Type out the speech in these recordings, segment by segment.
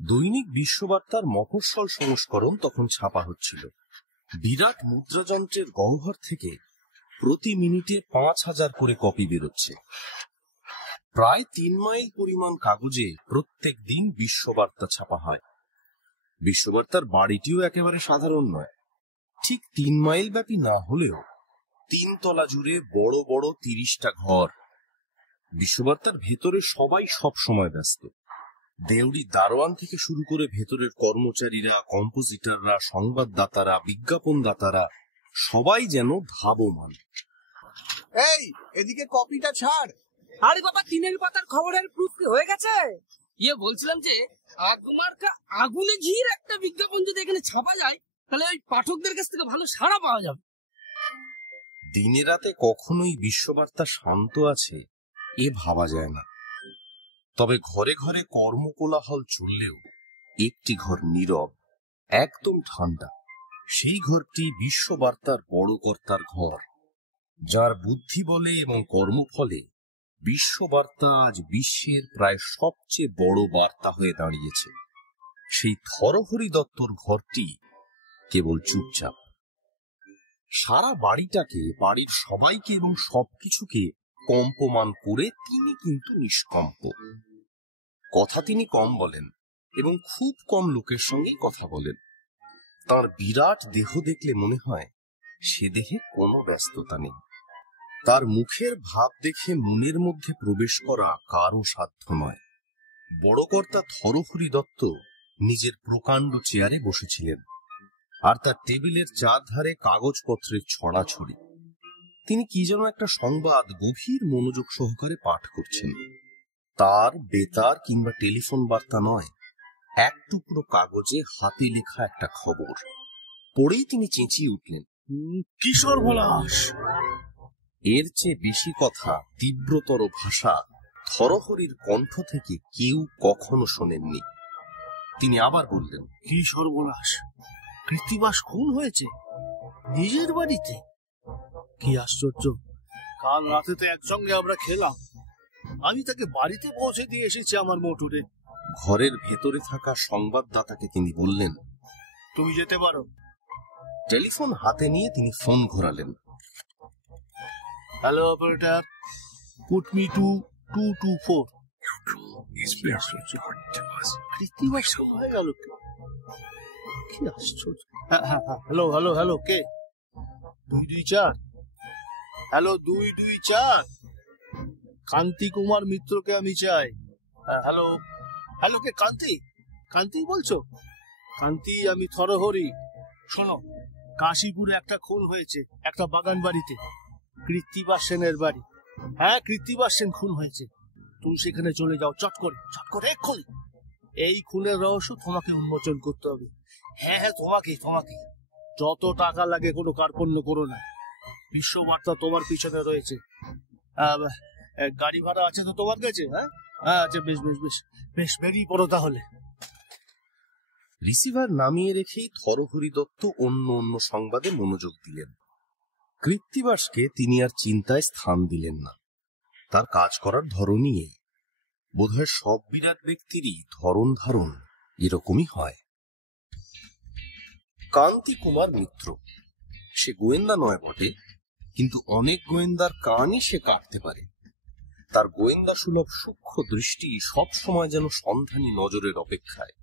দৈনিক বিশ্ববার্তার মফস্বল সংস্করণ তখন ছাপা হচ্ছিল। বিরাট মুদ্রাযন্ত্রের গহ্বর থেকে প্রতি মিনিটে ৫,০০০ করে কপি বেরোচ্ছে। প্রায় ৩ মাইল পরিমাণ কাগজে প্রত্যেক দিন বিশ্ববার্তা ছাপা হয়। বিশ্ববার্তার বাড়িটিও একেবারে সাধারণ নয়। ঠিক ৩ মাইল ব্যাপী না হলেও ৩ তলা জুড়ে বড় বড় ৩০টা ঘর। বিশ্ববার্তার ভেতরে সবাই সব সময় ব্যস্ত। দেউড়ি দারোয়ান থেকে শুরু করে ভেতরের কর্মচারীরা, কম্পোজিটররা, সংবাদদাতারা, বিজ্ঞাপনদাতারা সবাই যেন ধাবমান। এই, এদিকে কপিটা ছাড়। আরে বাবা, ৩ পাতার খবরের প্রুফ কি হয়ে গেছে? বলছিলাম যে আগমার্কা আগুনে ঘির একটা বিজ্ঞাপন যদি এখানে ছাপা যায়, তাহলে ওই পাঠকদের কাছ থেকে ভালো সাড়া পাওয়া যাবে। দিনে রাতে কখনোই বিশ্ববার্তা শান্ত আছে এ ভাবা যায় না। তবে ঘরে ঘরে কর্মকোলাহল চললেও একটি ঘর নীরব, একদম ঠান্ডা। সেই ঘরটি বিশ্ববার্তার বড় কর্তার ঘর, যার বুদ্ধি বলে এবং কর্মফলে বিশ্ববার্তা আজ বিশ্বের প্রায় সবচেয়ে বড় বার্তা হয়ে দাঁড়িয়েছে। সেই থরহরি দত্তর ঘরটি কেবল চুপচাপ। সারা বাড়িটাকে, বাড়ির সবাইকে এবং সবকিছুকে কম্পমান করে তিনি কিন্তু নিষ্কম্প। কথা তিনি কম বলেন এবং খুব কম লোকের সঙ্গেই কথা বলেন। তার বিরাট দেহ দেখলে মনে হয় সে দেহে কোনো ব্যস্ততা নেই। তার মুখের ভাব দেখে মনের মধ্যে প্রবেশ করা কারও সাধ্য নয়। বড় কর্তা থরহরি দত্ত নিজের প্রকাণ্ড চেয়ারে বসেছিলেন, আর তার টেবিলের চারধারে কাগজপত্রের ছড়াছড়ি। তিনি কি যেন একটা সংবাদ গভীর মনোযোগ সহকারে পাঠ করছেন। তার বেতার কিংবা টেলিফোন বার্তা নয়, এক টুকরো কাগজে হাতে লেখা একটা খবর। পড়েই তিনি চেঁচিয়ে উঠলেন, কি সর্বনাশ! এর চেয়ে বেশি কথা, তীব্রতর ভাষা থরহরির কণ্ঠ থেকে কেউ কখনো শোনেননি। তিনি আবার বললেন, কি সর্বনাশ! কৃত্তিবাস খুন হয়েছে নিজের বাড়িতে। কি আশ্চর্য! কাল রাতে তো একসঙ্গে আমরা খেলাম। আমি তাকে বাড়িতে পৌঁছে দিয়ে এসেছি আমার মোটরে। ঘরের ভেতরে থাকা সংবাদদাতাকে তিনি বললেন, তুমি যেতে পারো। টেলিফোন হাতে নিয়ে তিনি ফোন ঘোরালেন। Hello operator, put me to 224। Krittibas হয়ে গেল। কি আশ্চর্য! হ্যালো হ্যালো হ্যালো, কে? 224। হ্যালো 224, কান্তি কুমার মিত্রকে আমি চাই। হ্যালো হ্যালো, কে? কান্তি? কান্তি বলছো? কান্তি, আমি থরহরি। শোনো, কাশীপুরে একটা খুন হয়েছে, একটা বাগান বাড়িতে, কৃত্তিবাস সেনের বাড়ি। হ্যাঁ, কৃত্তিবাস সেন খুন হয়েছে। তুমি সেখানে চলে যাও, চট করে এক্ষুনি। এই খুনের রহস্য তোমাকে উন্মোচন করতে হবে। হ্যাঁ হ্যাঁ, তোমাকে। যত টাকা লাগে কোনো কার্পণ্য করো না। বিশ্ববার্তা তোমার পিছনে রয়েছে। গাড়ি ভাড়া আছে তো তোমার কাছে? হ্যাঁ আচ্ছা, বেশ বেশ বেশ বেশ, বেরিয়ে পড়ো তাহলে। রিসিভার নামিয়ে রেখেই থরহরি দত্ত অন্য সংবাদে মনোযোগ দিলেন। কৃত্তিবাসকে তিনি আর চিন্তায় স্থান দিলেন না। তার কাজ করার ধরনই এই। বোধহয় সব বিরাট ব্যক্তিরই ধরন ধারণ এরকমই হয়। কান্তি কুমার মিত্র, সে গোয়েন্দা নয় বটে, কিন্তু অনেক গোয়েন্দার কানই সে কাটতে পারে। তার গোয়েন্দা সুলভ সূক্ষ্ম দৃষ্টি সব সময় যেন সন্ধানী নজরের অপেক্ষায়।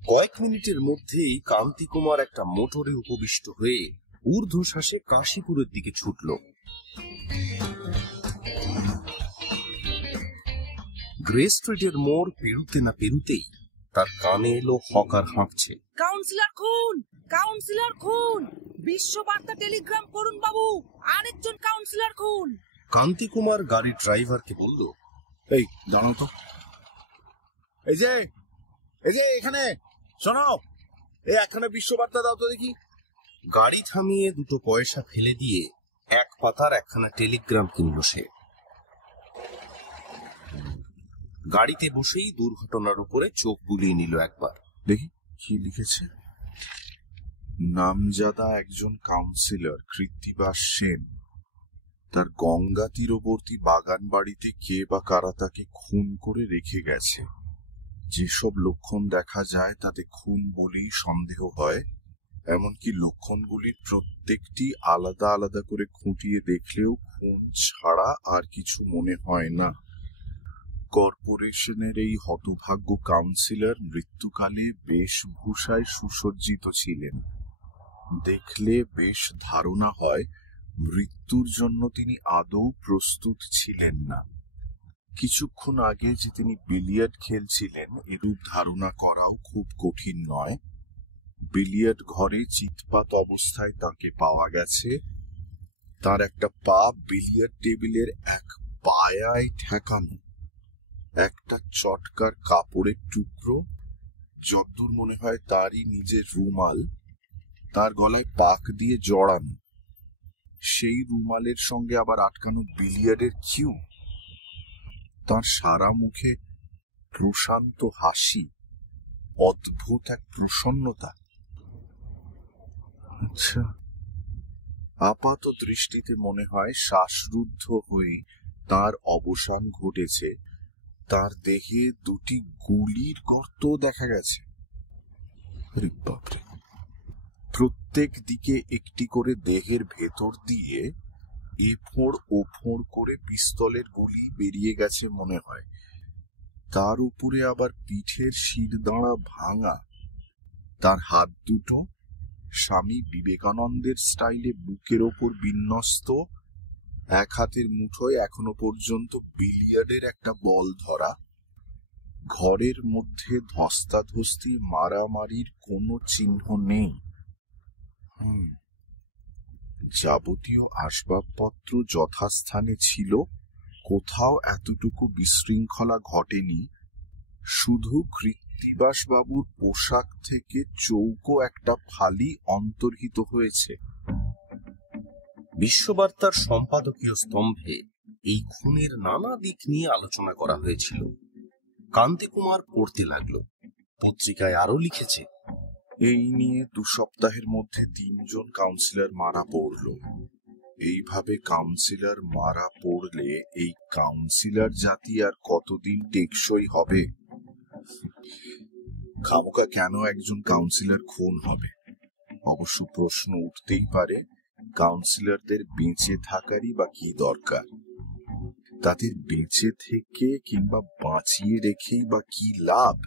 কয়েক মিনিটের মধ্যেই কান্তি কুমার একটা মোটরে উপবিষ্ট হয়ে ঊর্ধ্বশ্বাসে কাশীপুরের দিকে ছুটল। গ্রে স্ট্রিটের মোড় পেরুতে না পেরুতেই তার কানে এলো হকার হাঁকছে, কাউন্সিলর খুন! বিশ্ববার্তা টেলিগ্রাম করুন বাবু, আরেকজন কাউন্সিলর খুন। কান্তি কুমার গাড়ির ড্রাইভারকে বলল, এই দাঁড়াও তো, এই যে এখানে শোনো, এই একখানা বিশ্ববার্তা দাও তো দেখি। গাড়ি থামিয়ে 2 পয়সা ফেলে দিয়ে 1 পাতার একখানা টেলিগ্রাম কিনল সে। গাড়িতে বসেই দুর্ঘটনার উপরে চোখ বুলিয়ে নিল একবার। দেখি কি লিখেছে। নামজাদা একজন কাউন্সিলর কৃত্তিবাস সেন তার গঙ্গা তীরবর্তী বাগান বাড়িতে কে বা কারা তাকে খুন করে রেখে গেছে। যেসব লক্ষণ দেখা যায় তাতে খুন বলেই সন্দেহ হয়। এমনকি লক্ষণগুলির প্রত্যেকটি আলাদা আলাদা করে খুঁটিয়ে দেখলেও খুন ছাড়া আর কিছু মনে হয় না। কর্পোরেশনের এই হতভাগ্য কাউন্সিলর মৃত্যুকালে বেশভূষায় সুসজ্জিত ছিলেন। দেখলে বেশ ধারণা হয় মৃত্যুর জন্য তিনি আদৌ প্রস্তুত ছিলেন না। কিছুক্ষণ আগে যে তিনি বিলিয়ার্ড খেলছিলেন এরূপ ধারণা করাও খুব কঠিন নয়। বিলিয়ার্ড ঘরে চিৎপাত অবস্থায় তাকে পাওয়া গেছে। তার একটা পা বিলিয়ার্ড টেবিলের এক পায়ায় ঠেকানো, একটা চটকার কাপড়ের টুকরো, যদ্দূর মনে হয় তারই নিজের রুমাল, তার গলায় পাক দিয়ে জড়ানো। সেই রুমালের সঙ্গে আবার আটকানো বিলিয়ার্ডের কিউ। তার সারা মুখে প্রশান্ত হাসি, অদ্ভুত এক প্রসন্নতা। আচ্ছা, আপাত দৃষ্টিতে মনে হয় শ্বাসরুদ্ধ হয়ে তার অবসান ঘটেছে। তার দেহে দুটি গুলির গর্ত দেখা গেছে। প্রত্যেক দিকে একটি করে দেহের ভেতর দিয়ে এফোঁড় ওফোঁড় করে পিস্তলের গুলি বেরিয়ে গেছে মনে হয়। তার উপরে আবার পিঠের শিরদাঁড়া ভাঙা। তার হাত দুটো স্বামী বিবেকানন্দের স্টাইলে বুকের ওপর বিন্যস্ত। এক হাতের মুঠোয় এখনো পর্যন্ত বিলিয়ার্ডের একটা বল ধরা। ঘরের মধ্যে ধস্তাধস্তি মারামারির কোনো চিহ্ন নেই। যাবতীয় আসবাবপত্র যথাস্থানে ছিল, কোথাও এতটুকু বিশৃঙ্খলা ঘটেনি। শুধু কৃত্তিবাসবাবুর পোশাক থেকে চৌকো একটা ফালি অন্তর্হিত হয়েছে। বিশ্ববার্তার সম্পাদকীয় স্তম্ভে এই খুনের নানা দিক নিয়ে আলোচনা করা হয়েছিল। কান্তিকুমার পড়তে লাগলো। পত্রিকায় আরো লিখেছে, এই নিয়ে 2 সপ্তাহের মধ্যে 3 জন কাউন্সিলর মারা পড়ল। এইভাবে কাউন্সিলর মারা পড়লে এই কাউন্সিলর জাতি আর কতদিন টেকসই হবে? খামোকা কেন একজন কাউন্সিলর খুন হবে? অবশ্য প্রশ্ন উঠতেই পারে, কাউন্সিলরদের বেঁচে থাকারই বা কি দরকার? তাদের বেঁচে থেকে কিংবা বাঁচিয়ে রেখেই বা কি লাভ?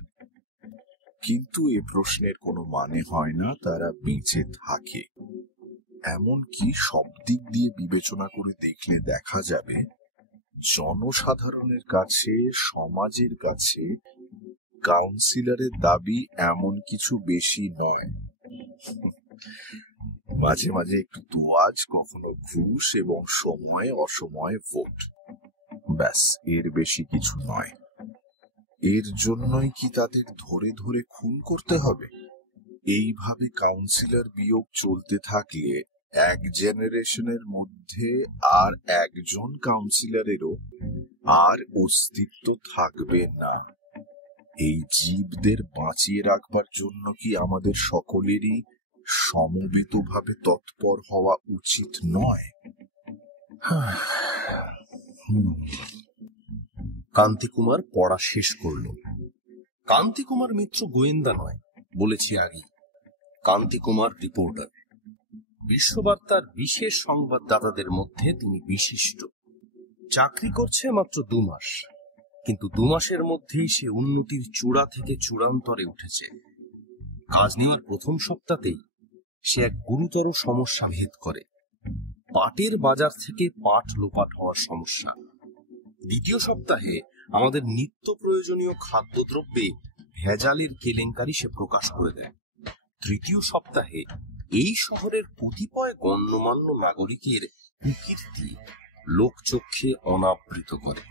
কিন্তু এ প্রশ্নের কোনো মানে হয় না তারা বেঁচে থাকে। এমনকি সব দিক দিয়ে বিবেচনা করে দেখলে দেখা যাবে জনসাধারণের কাছে, সমাজের কাছে কাউন্সিলরের দাবি এমন কিছু বেশি নয়। মাঝে মাঝে একটু তোয়াজ, কখনো ঘুষ এবং সময়ে অসময়ে ভোট, ব্যাস, এর বেশি কিছু নয়। এর জন্যই কি তাদের ধরে ধরে খুন করতে হবে? এইভাবে কাউন্সিলর বিয়োগ চলতে থাকলে এক জেনারেশনের মধ্যে আর একজন কাউন্সিলরেরও আর অস্তিত্ব থাকবে না। এই জীবদের বাঁচিয়ে রাখবার জন্য কি আমাদের সকলেরই সমবেতভাবে তৎপর হওয়া উচিত নয়? কান্তিকুমার পড়া শেষ করল। কান্তিকুমার মিত্র গোয়েন্দা নয়, বলেছি আগে। কান্তিকুমার রিপোর্টার। বিশ্ববার্তার বিশেষ সংবাদদাতাদের মধ্যে তিনি বিশিষ্ট। চাকরি করছে মাত্র 2 মাস, কিন্তু 2 মাসের মধ্যেই সে উন্নতির চূড়া থেকে চূড়ান্তরে উঠেছে। কাজ নেওয়ার প্রথম সপ্তাহেই সে এক গুরুতর সমস্যা ভেদ করে। পাটের বাজার থেকে পাট লোপাট হওয়ার সমস্যা। দ্বিতীয় সপ্তাহে আমাদের নিত্য প্রয়োজনীয় খাদ্যদ্রব্যে ভেজালের কেলেঙ্কারি সে প্রকাশ করে দেয়। তৃতীয় সপ্তাহে এই শহরের কতিপয় গণ্যমান্য নাগরিকের কুকীর্তি লোকচক্ষে অনাবৃত করে।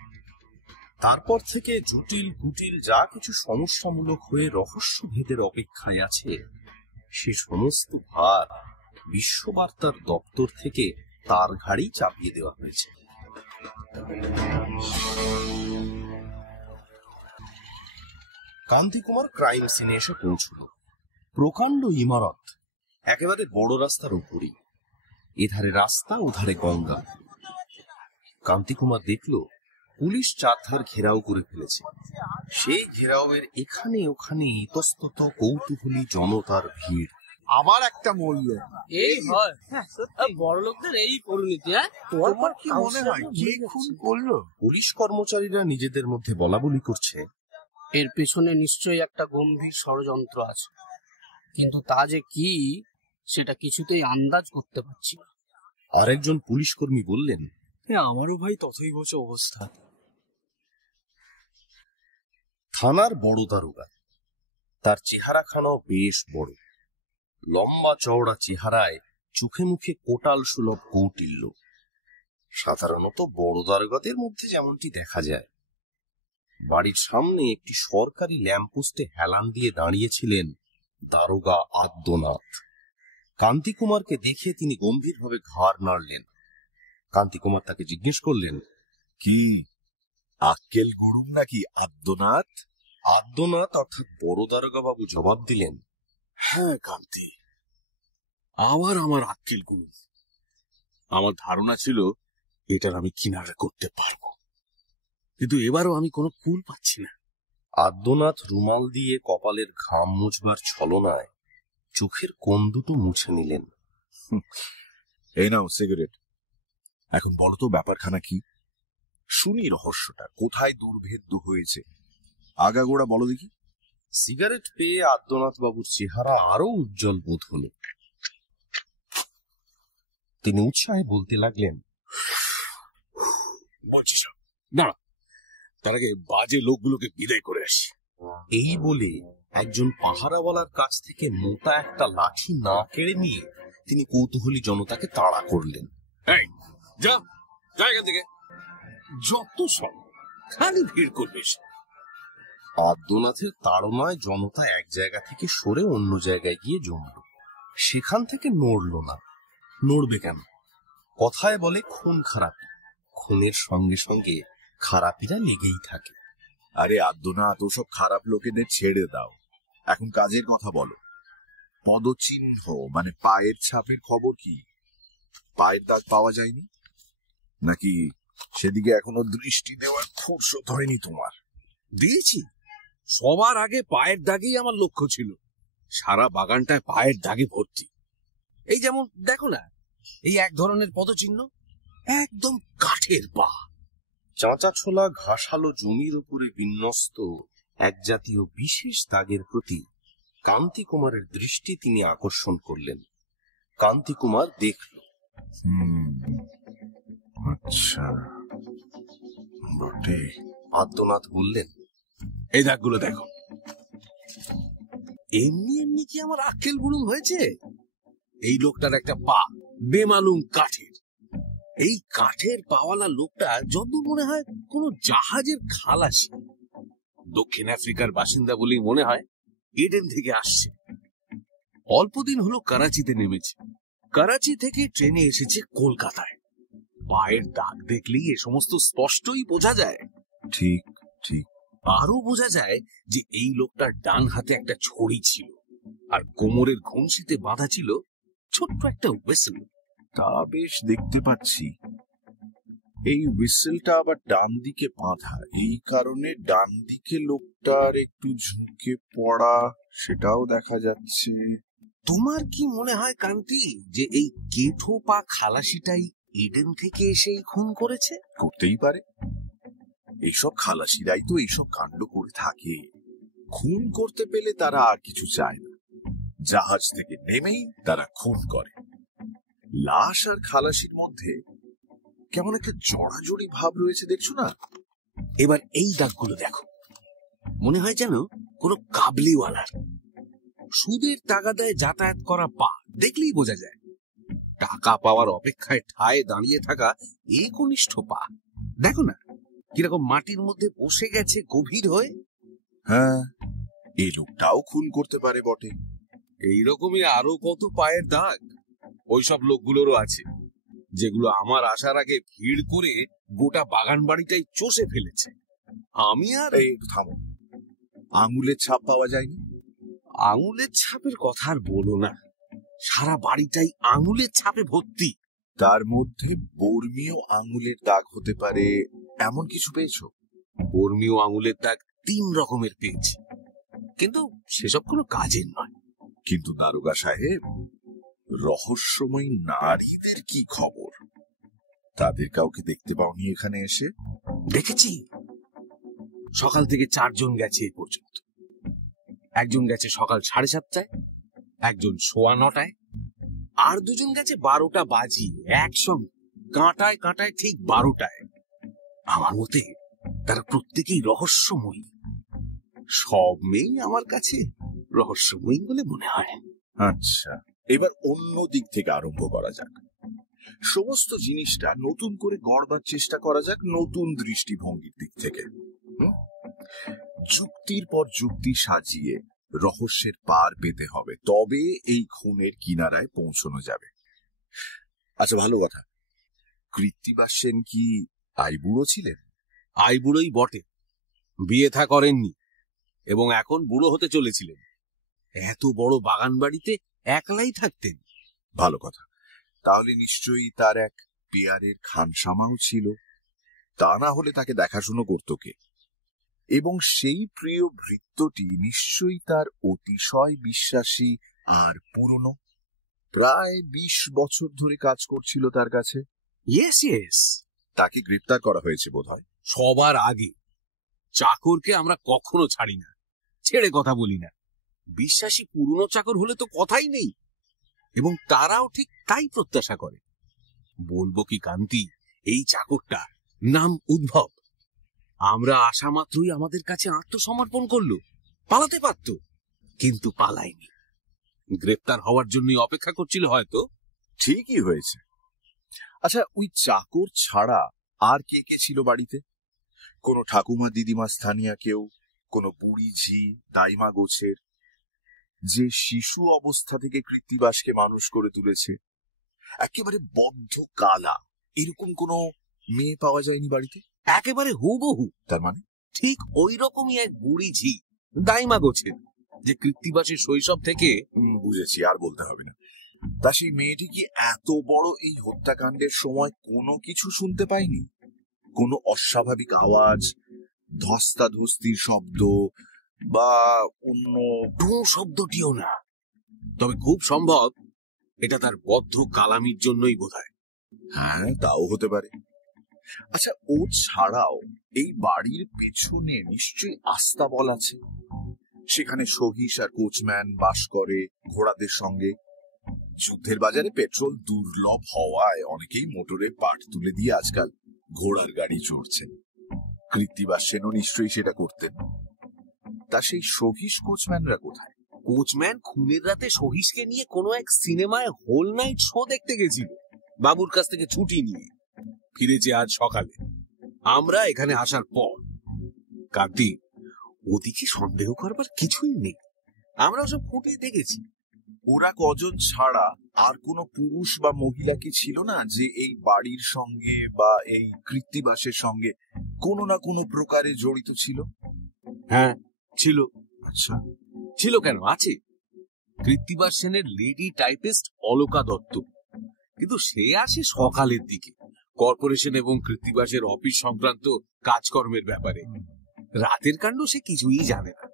তারপর থেকে জটিল কুটিল যা কিছু সমস্যামূলক হয়ে রহস্য ভেদের অপেক্ষায় আছে, সে সমস্ত ভার বিশ্ববার্তার দপ্তর থেকে তার ঘাড়েই চাপিয়ে দেওয়া হয়েছে। কান্তিকুমার ক্রাইম সিনে এসে পৌঁছল। প্রকাণ্ড ইমারত, একেবারে বড় রাস্তার উপরই। এধারে রাস্তা, ওধারে গঙ্গা। কান্তিকুমার দেখল পুলিশ চারধার ঘেরাও করে ফেলেছে। সেই ঘেরাওয়ের এখানে ওখানে ইতস্তত কৌতূহলী জনতার ভিড়। আবার একটা মূল্য। এই হয় বড় লোকদের এই পরিণতি। তোমার কি মনে হয় কে খুন করলো? পুলিশ কর্মচারীরা নিজেদের মধ্যে বলাবলি করছে, এর পেছনে নিশ্চয়ই একটা গম্ভীর ষড়যন্ত্র আছে, কিন্তু তা যে কি সেটা কিছুতেই আন্দাজ করতে পারছি না। আরেকজন পুলিশ কর্মী বললেন, আমারও ভাই ততই বোঝো অবস্থা। থানার বড় দারোগা, তার চেহারাখানাও বেশ বড়। লম্বা চওড়া চেহারায় চোখে মুখে কোটাল সুলভ কৌটিল্য, সাধারণত বড় দারোগাদের মধ্যে যেমনটি দেখা যায়। বাড়ির সামনে একটি সরকারি ল্যাম্পপোস্টে হেলান দিয়ে দাঁড়িয়েছিলেন দারোগা আদ্যনাথ। কান্তিকুমারকে দেখে তিনি গম্ভীরভাবে ঘাড় নাড়লেন। কান্তিকুমার তাকে জিজ্ঞেস করলেন, কি আক্কেল গুরুম নাকি আদ্যনাথ? আদ্যনাথ অর্থাৎ বড় দারোগা বাবু জবাব দিলেন, হ্যাঁ কান্তি, আমার আক্কেল গুরু। আমার ধারণা ছিল এটার আমি কিনারা করতে পারবো, কিন্তু এবারও আমি কোনো কুল পাচ্ছি না। আদ্যনাথ রুমাল দিয়ে কপালের ঘাম মুছবার ছলনায় চোখের কোণ দুটো মুছে নিলেন। এই নাও সিগারেট। এখন বলো তো ব্যাপারখানা কি, শুনি রহস্যটা কোথায় দুর্ভেদ্য হয়েছে, আগাগোড়া বলো দেখি। সিগারেট পেয়ে আদ্যনাথ বাবুর চেহারা আরো উজ্জ্বল বোধ হল। তিনি উৎসাহে বলতে লাগলেন, না, তার আগে বাজে লোকগুলোকে বিদায় করে আসি। এই বলে একজন পাহারাওয়ালার কাছ থেকে মোটা একটা লাঠি না কেড়ে নিয়ে তিনি কৌতূহলী জনতাকে তাড়া করলেন। এই যা, জায়গা থেকে যত সব খালি ভিড় করবে। আদ্যনাথের তাড়নায় জনতা এক জায়গা থেকে সরে অন্য জায়গায় গিয়ে জমল। সেখান থেকে নড়ল না। নড়বে কেন? কথায় বলে খুন খারাপি, খুনের সঙ্গে সঙ্গে খারাপিরা লেগেই থাকে। আরে আদ্যনাথ, ওসব খারাপ লোকেদের ছেড়ে দাও, এখন কাজের কথা বলো। পদচিহ্ন মানে পায়ের ছাপের খবর কি? পায়ের দাগ পাওয়া যায়নি নাকি? সেদিকে এখনো দৃষ্টি দেওয়ার ফুরসত হয়নি তোমার? দিয়েছি, সবার আগে পায়ের দাগেই আমার লক্ষ্য ছিল। সারা বাগানটায় পায়ের দাগে ভর্তি। এই যেমন দেখো না, এই এক ধরনের পদচিহ্ন, একদম কাঠের পা। চাঁচা ছোলা ঘাসালো জমির উপরে বিন্যস্ত এক জাতীয় বিশেষ দাগের প্রতি কান্তিকুমারের দৃষ্টি তিনি আকর্ষণ করলেন। কান্তিকুমার দেখল, আচ্ছা বটে। আদ্যনাথ বললেন, এই দাগগুলো দেখো। এমনি এমনি কি আমার আক্কেল বুড়ুম হয়েছে? এই লোকটার একটা পা বেমালুম কাঠের। এই কাঠের পাওয়ালা লোকটা যত মনে হয় কোন জাহাজের খালাসি, দক্ষিণ আফ্রিকার বাসিন্দা বলেই মনে হয়। এডেন থেকে আসছে, অল্পদিন হলো করাচিতে নেমেছে, করাচি থেকে ট্রেনে এসেছে কলকাতায়। পায়ের দাগ দেখলেই এ সমস্ত স্পষ্টই বোঝা যায়। ঠিক ঠিক। আরো বোঝা যায় যে এই লোকটার ডান হাতে একটা ছড়ি ছিল, আর কোমরের ঘুমসিতে বাঁধা ছিল ছোট্ট একটা হুইসেল। তা বেশ দেখতে পাচ্ছি। এই হুইসেলটা আবার ডান দিকে বাঁধা, এই কারণে ডান দিকে লোকটার একটু ঝুঁকে পড়া, সেটাও দেখা যাচ্ছে। তোমার কি মনে হয় কান্তি যে এই কেঠো পা খালাসিটাই এডেন থেকে এসে খুন করেছে? করতেই পারে, এইসব খালাসিরাই তো এইসব কাণ্ড করে থাকে। খুন করতে পেলে তারা আর কিছু চায় না, জাহাজ থেকে নেমেই তারা খুন করে। লাশ আর খালাসির মধ্যে কেমন একটা জড়াজড়ি ভাব রয়েছে, দেখছো না? এবার এই দাগগুলো দেখো, মনে হয় যেন কোনো কাবলিওয়ালার। সুদের তাগাদায় যাতায়াত করা পা দেখলেই বোঝা যায়। টাকা পাওয়ার অপেক্ষায় ঠায় দাঁড়িয়ে থাকা একনিষ্ঠ পা। দেখো না কিরকম মাটির মধ্যে বসে গেছে গভীর হয়ে। হ্যাঁ, এই লোকটাও খুন করতে পারে বটে। এইরকমই আরো কত পায়ের দাগ ওইসব লোকগুলোরও আছে, যেগুলো আমার আসার আগে ভিড় করে গোটা বাগান বাড়িটাই চষে ফেলেছে। আমি আর থামো, আঙুলের ছাপ পাওয়া যায়নি? আঙুলের ছাপের কথা আর বলো না, সারা বাড়িটাই আঙুলের ছাপে ভর্তি। তার মধ্যে বর্মীয় আঙুলের দাগ হতে পারে এমন কিছু পেয়েছো? বর্মীয় আঙুলের দাগ 3 রকমের পেয়েছি, কিন্তু সেসব কোনো কাজের নয়। কিন্তু দারোগা সাহেব, রহস্যময়ী নারীদের কি খবর? তাদের কাউকে দেখতে পাওনি এখানে এসে? দেখেছি, সকাল থেকে 4 জন গেছে এ পর্যন্ত। একজন গেছে সকাল 7:30টায়, একজন 9:15টায়, আর 2 জন গেছে 12টা বাজিয়ে, একসঙ্গে কাঁটায় কাঁটায় ঠিক 12টায়। আমার মতে তারা প্রত্যেকেই রহস্যময়ী। সব মেয়েই আমার কাছে রহস্যময়ী বলে মনে হয়। আচ্ছা, এবার অন্য দিক থেকে আরম্ভ করা যাক। সমস্ত জিনিসটা নতুন করে গড়বার চেষ্টা করা যাক নতুন দৃষ্টিভঙ্গির দিক থেকে। যুক্তির পর যুক্তি সাজিয়ে রহস্যের পার পেতে হবে, তবে এই খুনের কিনারায় পৌঁছানো যাবে। আচ্ছা, ভালো কথা, কৃত্তিবাস সেন কি আইবুড়ো ছিলেন? আইবুড়োই বটে, বিয়ে থা করেননি এবং এখন বুড়ো হতে চলেছিলেন। এত বড় বাগান বাড়িতে একলাই থাকতেন। ভালো কথা, তাহলে নিশ্চয়ই তার এক পেয়ারের খানসামাও ছিল। তা না হলে তাকে দেখাশুনো করত কে? এবং সেই প্রিয় ভৃত্যটি নিশ্চয়ই তার অতিশয় বিশ্বাসী আর পুরনো। প্রায় 20 বছর ধরে কাজ করছিল তার কাছে। ইয়েস, তাকে গ্রেপ্তার করা হয়েছে বোধহয়। সবার আগে চাকরকে আমরা কখনো ছাড়ি না, ছেড়ে কথা বলি না। বিশ্বাসী পুরনো চাকর হলে তো কথাই নেই, এবং তারাও ঠিক তাই প্রত্যাশা করে। বলবো কি কান্তি, এই চাকরটা নাম উদ্ভব। আমরা আসা মাত্রই আমাদের কাছে আত্মসমর্পণ করলো। পালাতে পারত, কিন্তু পালায়নি। গ্রেপ্তার হওয়ার জন্যই অপেক্ষা করছিল হয়তো। ঠিকই হয়েছে। আচ্ছা, ওই চাকর ছাড়া আর কে কে ছিল বাড়িতে? কোনো ঠাকুমা দিদিমা স্থানীয় কেউ? কোনো বুড়ি ঝি, দাইমা গোছের, যে শিশু অবস্থা থেকে কৃত্তিবাসকে মানুষ করে তুলেছে? একেবারে বদ্ধ কালা এরকম কোনো মেয়ে পাওয়া যায়নি বাড়িতে? একেবারে হুবহু। তার মানে ঠিক ওই রকমই এক বুড়ি ঝি, দাইমা গোছের, যে কৃত্তিবাসের শৈশব থেকে। বুঝেছি, আর বলতে হবে না। তা সেই মেয়েটি কি এত বড় এই হত্যাকাণ্ডের সময় কোনো কিছু শুনতে পায়নি? কোনো অস্বাভাবিক আওয়াজ, ধস্তাধস্তির শব্দ বা অন্য শব্দটিও না? তবে খুব সম্ভব এটা তার বদ্ধ কালামির জন্যই বোধহয়। হ্যাঁ, তাও হতে পারে। আচ্ছা, ও ছাড়াও এই বাড়ির পেছনে নিশ্চয়ই আস্তাবল আছে। সেখানে সহিস আর কোচম্যান বাস করে ঘোড়াদের সঙ্গে। যুদ্ধের বাজারে পেট্রোল দুর্লভ হওয়ায় অনেকেই মোটরে পাট তুলে দিয়ে আজকাল ঘোড়ার গাড়ি চড়ছেন। কৃত্তিবাস সেনও নিশ্চয়ই সেটা করতেন। তা সেই সহিস কোচম্যানরা কোথায়? কোচম্যান খুনের রাতে সহিসকে নিয়ে কোনো এক সিনেমায় হোল নাইট শো দেখতে গেছিল, বাবুর কাছ থেকে ছুটি নিয়ে। ফিরেছে আজ সকালে, আমরা এখানে আসার পর। কান্তি, ওদিকে সন্দেহ করবার কিছুই নেই, আমরা সব খুঁটিয়ে দেখেছি। ওরা কজন ছাড়া আর কোনো পুরুষ বা মহিলা কি ছিল না যে এই বাড়ির সঙ্গে বা এই কৃত্তিবাসের সঙ্গে কোনো না কোনো প্রকারে জড়িত ছিল? হ্যাঁ, ছিল। আচ্ছা, ছিল কেন, আছে। কৃত্তিবাস সেনের লেডি টাইপিস্ট অলকা দত্ত, কিন্তু সে আসে সকালের দিকে কর্পোরেশন এবং কৃত্তিবাসের অফিস সংক্রান্ত কাজকর্মের ব্যাপারে। রাতের কাণ্ড সে কিছুই জানে না।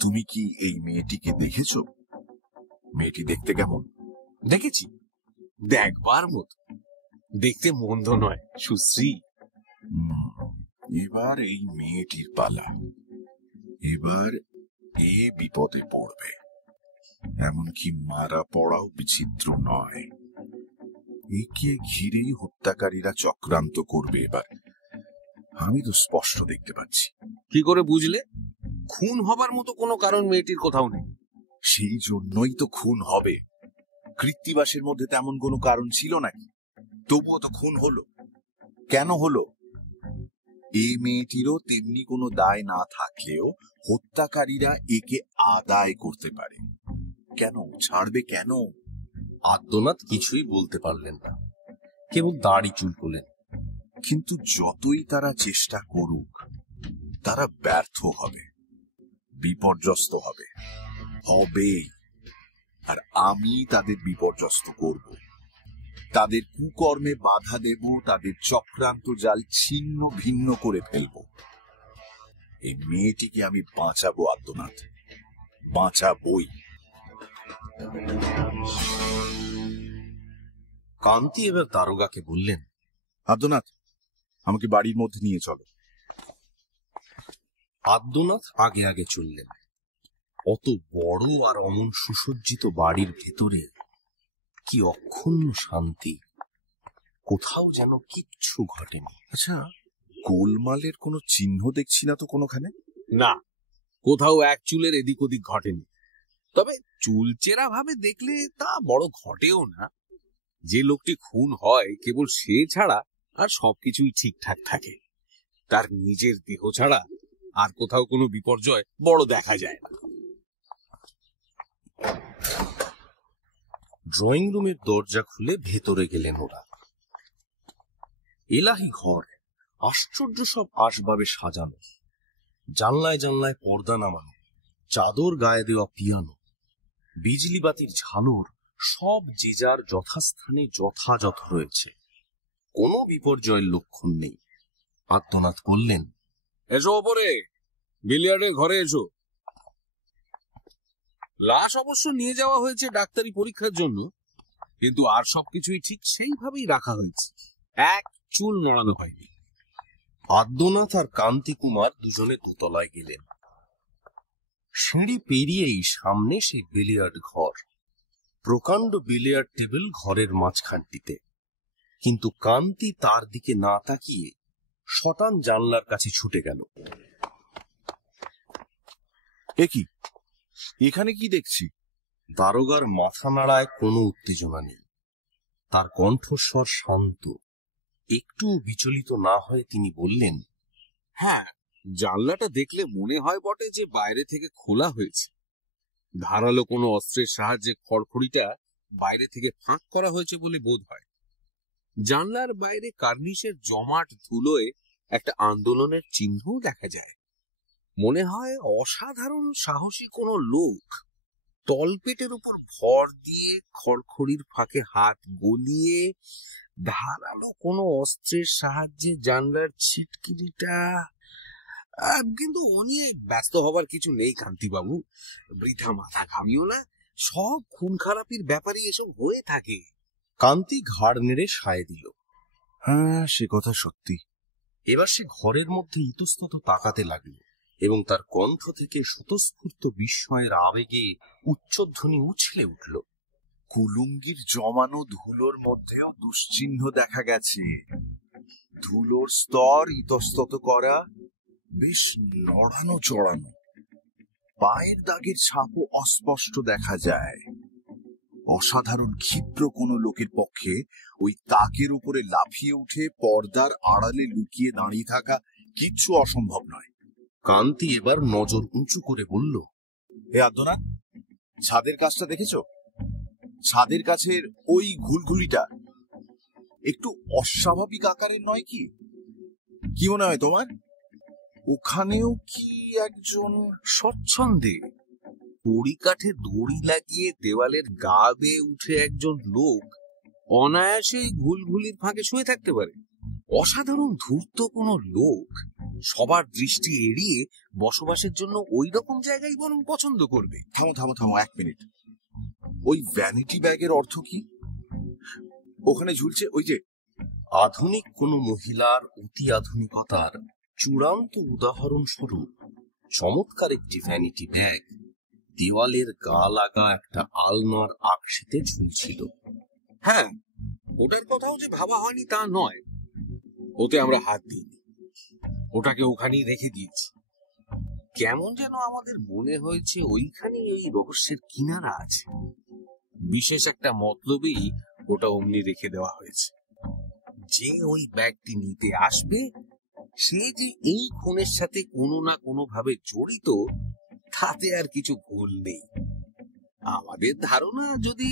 তুমি কি এই মেয়েটিকে দেখেছ? মেয়েটি দেখতে কেমন? দেখেছি, দেখবার মতো। দেখতে মন্দ নয়, সুশ্রী। এবার এই মেয়েটির পালা। এবার এ বিপদে পড়বে। এমনকি মারা পড়াও বিচিত্র নয়। একে ঘিরেই হত্যাকারীরা চক্রান্ত করবে এবার। আমি তো স্পষ্ট দেখতে পাচ্ছি। কি করে বুঝলে? খুন হবার মতো কোনো কারণ মেয়েটির কোথাও নেই। সেই জন্যই তো খুন হবে। কৃত্তিবাসের মধ্যে তেমন কোনো কারণ ছিল নাকি? তবুও তো খুন হলো। কেন হলো? এই মেয়েটিরও তেমনি কোনো দায় না থাকলেও হত্যাকারীরা একে আদায় করতে পারে। কেন ছাড়বে? কেন? আদ্যনাথ কিছুই বলতে পারলেন না, কেবল দাড়ি চুলকোলেন। কিন্তু যতই তারা চেষ্টা করুক, তারা ব্যর্থ হবে, বিপর্যস্ত হবে। আর আমি তাদের বিপর্যস্ত করব। তাদের কুকর্মে বাধা দেব, তাদের চক্রান্ত জাল ছিন্ন ভিন্ন করে ফেলব। এই মেয়েটিকে আমি বাঁচাবো আদ্যনাথ, বাঁচাবই। কান্তি এবার দারোগাকে বললেন, আদ্যনাথ, আমাকে বাড়ির মধ্যে নিয়ে চলো। আদ্যনাথ আগে আগে চললেন। অত বড় আর অমন সুসজ্জিত বাড়ির ভেতরে কি অক্ষুণ্ণ শান্তি, কোথাও যেন কিচ্ছু ঘটেনি। আচ্ছা, গোলমালের কোনো চিহ্ন দেখছি না তো কোনোখানে? না, কোথাও এক চুলের এদিক ওদিক ঘটেনি। তবে চুলচেরা ভাবে দেখলে তা বড় ঘটেও না। যে লোকটি খুন হয় কেবল সে ছাড়া আর সবকিছুই ঠিকঠাক থাকে। তার নিজের দেহ ছাড়া আর কোথাও কোনো বিপর্যয় বড় দেখা যায় না। ড্রয়িং রুমের দরজা খুলে ভেতরে গেলেন ওরা। এলাহি ঘর, আশ্চর্য সব আসবাবে সাজানো, জানলায় জানলায় পর্দা নামানো, চাদর গায়ে দেওয়া পিয়ানো, বিজলি বাতির ঝালর, সব যে যার যথাস্থানে যথাযথ রয়েছে। কোনো বিপর্যয়ের লক্ষণ নেই। আদ্যনাথ বললেন, এসো ওপরে, বিলিয়ার্ডের ঘরে এসো। লাশ অবশ্য নিয়ে যাওয়া হয়েছে ডাক্তারি পরীক্ষার জন্য, কিন্তু আর সবকিছুই ঠিক সেইভাবেই রাখা হয়েছে, এক চুল নড়ানো হয়নি। আদ্যনাথ আর কান্তি কুমার দুজনে দোতলায় গেলেন। সিঁড়ি পেরিয়েই সামনে সেই বিলিয়ার্ড ঘর। প্রকাণ্ড বিলিয়ার্ড টেবিল ঘরের মাঝখানটিতে, কিন্তু কান্তি তার দিকে না তাকিয়ে শটান জানলার কাছে ছুটে গেল। এ কি, এখানে কি দেখছি? দারোগার মাথা নাড়ায় কোনো উত্তেজনা নেই, তার কণ্ঠস্বর শান্ত। একটু বিচলিত না হয়ে তিনি বললেন, হ্যাঁ, জানলাটা দেখলে মনে হয় বটে যে বাইরে থেকে খোলা হয়েছে। ধারালো কোনো অস্ত্রের সাহায্যে খড়খড়িটা বাইরে থেকে ফাঁক করা হয়েছে বলে বোধ হয়। জানলার বাইরে কার্নিশের জমাট ধুলোয় একটা আন্দোলনের চিহ্নও দেখা যায়। মনে হয় অসাধারণ সাহসী কোনো লোক তলপেটের উপর ভর দিয়ে খড়খড়ির ফাঁকে হাত গলিয়ে ধারালো কোনো অস্ত্রের সাহায্যে জানলার ছিটকিনিটা। কিন্তু ও নিয়ে ব্যস্ত হবার কিছু নেই কান্তিবাবু, বৃথা মাথা ঘামিও না। সব খুন খারাপির ব্যাপারে এসব হয়ে থাকে। কান্তি ঘাড় নেড়ে সায় দিল। হ্যাঁ, সে কথা সত্যি। এবার সে ঘরের মধ্যে ইতস্তত তাকাতে লাগল এবং তার কণ্ঠ থেকে স্বতঃস্ফূর্ত বিস্ময়ের আবেগে উচ্চধ্বনি উছলে উঠল। কুলুঙ্গির জমানো ধুলোর মধ্যেও দুশ্চিহ্ন দেখা গেছে। ধুলোর স্তর ইতস্তত করা, বেশ নড়ানো চড়ানো। পায়ের দাগের ছাপও অস্পষ্ট দেখা যায়। অসাধারণ ক্ষিপ্র কোনো লোকের পক্ষে ওই তাকের উপরে লাফিয়ে উঠে পর্দার আড়ালে লুকিয়ে দাঁড়িয়ে থাকা কিচ্ছু অসম্ভব নয়। কান্তি এবার নজর উঁচু করে বলল, হে আদ্যনাথ, ছাদের কাজটা দেখেছ? ছাদের কাছের ওই ঘুলঘুলিটা একটু অস্বাভাবিক আকারের নয় কি? কি মনে হয় তোমার? ওখানেও কি একজন স্বচ্ছন্দে কড়িকাঠে দড়ি লাগিয়ে দেওয়ালের গা বেয়ে উঠে একজন লোক অনায়াসেই ঘুলঘুলির ফাঁকে শুয়ে থাকতে পারে? অসাধারণ ধূর্ত কোনো লোক সবার দৃষ্টি এড়িয়ে বসবাসের জন্য ওই রকম জায়গায় বরং পছন্দ করবে। থামো থামো থামো, এক মিনিট। ওই ভ্যানিটি ব্যাগের অর্থ কি? ওখানে ঝুলছে ওই যে। আধুনিক কোন মহিলার অতি আধুনিকতার চূড়ান্ত উদাহরণ স্বরূপ চমৎকার একটি ভ্যানিটি ব্যাগ দেওয়ালের গা লাগা একটা আলনার আকশিতে ঝুলছিল। হ্যাঁ, ওটার কথাও যে ভাবা হয়নি তা নয়। ওতে আমরা হাত দিইনি, ওটাকে ওখানেই রেখে দিয়েছি। কেমন যেন আমাদের মনে হয়েছে ওইখানেই এই রহস্যের কিনারা আছে। বিশেষ একটা মতলবেই ওটা অমনি রেখে দেওয়া হয়েছে। যে ওই ব্যাগটি নিতে আসবে সে যে এই খুনের সাথে কোনো না কোনো ভাবে জড়িত, তাতে আর কিছু ভুল নেই। আমাদের ধারণা, যদি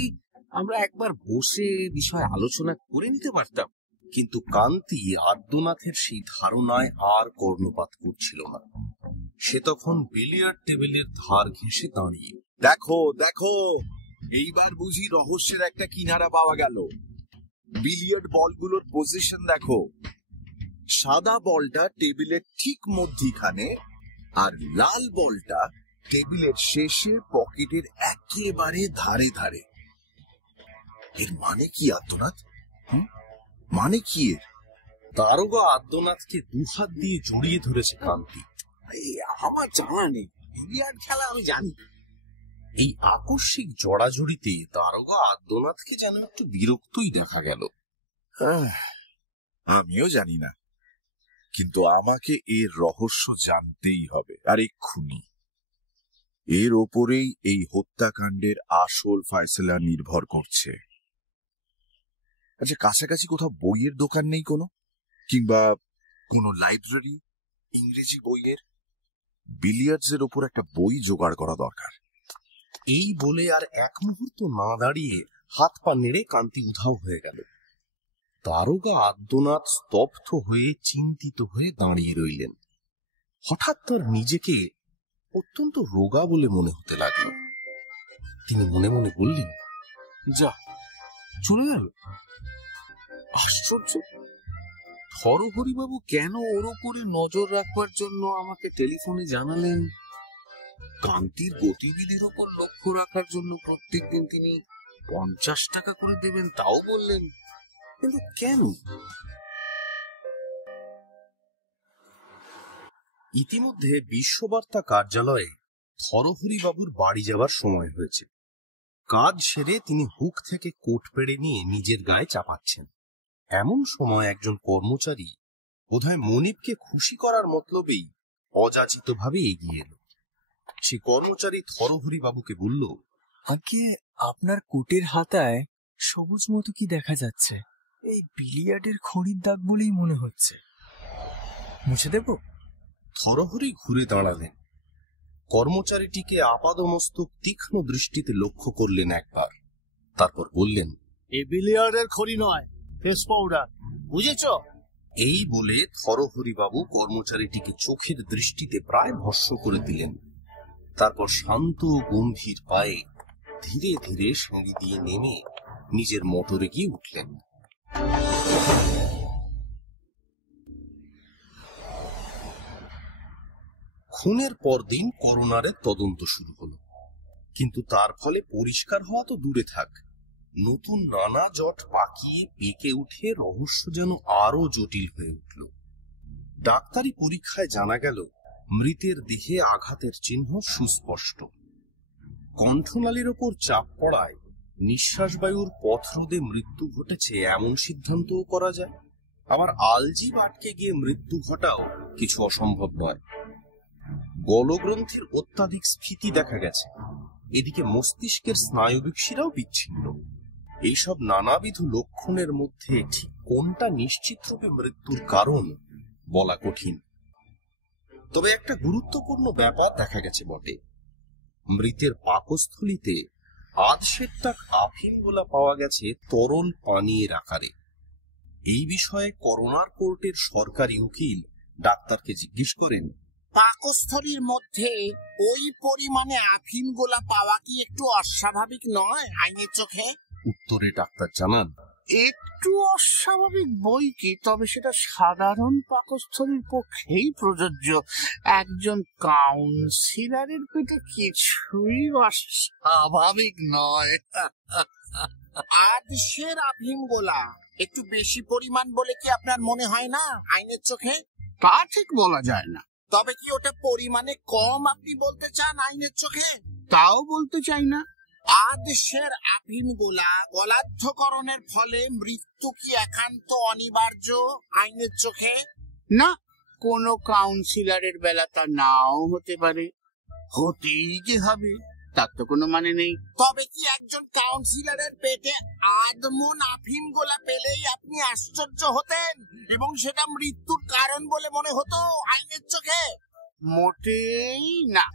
আমরা একবার বসে বিষয় আলোচনা করে নিতে পারতাম। কিন্তু কান্তি আদ্যনাথের সেই ধারণায় আর কর্ণপাত করছিল না। সে তখন বিলিয়ার্ড টেবিলের ধার ঘেঁষে দাঁড়িয়ে। দেখো দেখো, এইবার বুঝি রহস্যের একটা কিনারা পাওয়া গেল। বিলিয়ার্ড বলগুলোর পজিশন দেখো। সাদা বলটা টেবিলের ঠিক মধ্যিখানে, আর লাল বলটা টেবিলের শেষে পকেটের একেবারে ধারে ধারে। এর মানে কি আদ্যনাথ? মানে কি এর? দারোগা আদ্যনাথকে দুহাত দিয়ে জড়িয়ে ধরেছে কান্তি। আমার জানা নেই, বিলিয়ার্ড খেলা আমি জানি। এই আকস্মিক জড়াজড়িতে দারোগা আদ্যনাথকে যেন একটু বিরক্তই দেখা গেল। আমিও জানি না, কিন্তু আমাকে এর রহস্য জানতেই হবে, আর এক্ষুনি। এর ওপরেই এই হত্যাকাণ্ডের আসল ফয়সালা নির্ভর করছে। আচ্ছা, কাছাকাছি কোথাও বইয়ের দোকান নেই কোনো, কিংবা কোনো লাইব্রেরি ইংরেজি বইয়ের? বিলিয়ার্ডস এর ওপর একটা বই জোগাড় করা দরকার। এই বলে আর এক মুহূর্ত না দাঁড়িয়ে হাত পা নেড়ে কান্তি উধাও হয়ে গেল। দারোগা আদ্যনাথ স্তব্ধ হয়ে চিন্তিত হয়ে দাঁড়িয়ে রইলেন। হঠাৎ তার নিজেকে অত্যন্ত রোগা বলে মনে হতে লাগল। তিনি মনে মনে বললেন, যা, চলে গেল। আশ্চর্য, হরহরিবাবু কেন ওর উপরে নজর রাখবার জন্য আমাকে টেলিফোনে জানালেন? কান্তির গতিবিধির উপর লক্ষ্য রাখার জন্য প্রত্যেকদিন তিনি 50 টাকা করে দেবেন, তাও বললেন, কিন্তু কেন? ইতিমধ্যে বিশ্ববার্তা কার্যালয়ে হরহরিবাবুর বাড়ি যাবার সময় হয়েছে। কাজ সেরে তিনি হুক থেকে কোট পেড়ে নিয়ে নিজের গায়ে চাপাচ্ছেন। এমন সময় একজন কর্মচারী, বোধহয় মনিবকে খুশি করার মতলবেই, অযাচিতভাবে এগিয়ে এলো। সে কর্মচারী হরহরিবাবুকে বলল, আগে আপনার কোটের হাতায় সবুজ মতো কি দেখা যাচ্ছে? এই বিলিয়ার্ডের খড়ির দাগ বলেই মনে হচ্ছে, মুছে দেব? হরহরি ঘুরে দাঁড়ালেন। কর্মচারীটিকে আপাদমস্তক তীক্ষ্ণ দৃষ্টিতে লক্ষ্য করলেন একবার, তারপর বললেন, এ বিলিয়ার্ডের খড়ি নয়, ফেস পাউডার, বুঝেছ? এই বলে হরহরিবাবু কর্মচারীটিকে চোখের দৃষ্টিতে প্রায় ভস্ম করে দিলেন। তারপর শান্ত গম্ভীর পায়ে ধীরে ধীরে সিঁড়ি দিয়ে নেমে নিজের মোটরে গিয়ে উঠলেন। খুনের পরদিন করোনারের তদন্ত শুরু হলো, কিন্তু তার ফলে পরিষ্কার হওয়া তো দূরে থাক, নতুন নানা জট পাকিয়ে পেকে উঠে রহস্য যেন আরো জটিল হয়ে উঠল। ডাক্তারি পরীক্ষায় জানা গেল, মৃতের দেহে আঘাতের চিহ্ন সুস্পষ্ট। কণ্ঠনালীর ওপর চাপ পড়ায় নিঃশ্বাসবায়ুর পথরোধে মৃত্যু ঘটেছে এমন সিদ্ধান্তও করা যায়। আবার আলজিভ আটকে গিয়ে মৃত্যু ঘটাও কিছু অসম্ভব নয়। গলগ্রন্থির অত্যাধিক স্ফীতি দেখা গেছে। এদিকে মস্তিষ্কের স্নায়বিক শিরাও বিচ্ছিন্ন। এইসব নানাবিধ লক্ষণের মধ্যে ঠিক কোনটা নিশ্চিতরূপে মৃত্যুর কারণ বলা কঠিন। তবে একটা গুরুত্বপূর্ণ ব্যাপার দেখা গেছে বটে। মৃতের পাকস্থলীতে আধশেকটা আফিম গোলা পাওয়া গেছে তরল পানীয়ের আকারে। এই বিষয়ে করোনার কোর্টের সরকারি উকিল ডাক্তারকে জিজ্ঞেস করেন, পাকস্থলীর মধ্যে ওই পরিমাণে আফিম গোলা পাওয়া কি একটু অস্বাভাবিক নয় আইনের চোখে? উত্তরে ডাক্তার জানান, একটু অস্বাভাবিক বই কি, তবে সেটা সাধারণ পাকস্থলীর পক্ষেই প্রযোজ্য। একজন কাউন্সিলরের পেটে কিছুই অস্বাভাবিক নয়। আদেশের আফিম গোলা একটু বেশি পরিমাণ বলে কি আপনার মনে হয় না আইনের চোখে? তা ঠিক বলা যায় না। তবে কি ওটা পরিমাণে কম আপনি বলতে চান আইনের চোখে? তাও বলতে চাই না। আদেশের আফিম গোলা গলার্ধকরণের ফলে মৃত্যু কি একান্ত অনিবার্য আইনের চোখে? না, কোন কাউন্সিলরের বেলা তা নাও হতে পারে। হতেই যে হবে তার তো কোনো মানে নেই। তবে কি একজন কাউন্সিলরের পেটে আধমন আফিম গোলা পেলেই আপনি আশ্চর্য হতেন এবং সেটা মৃত্যুর কারণ বলে মনে হতো আইনের চোখে? মোটেই না।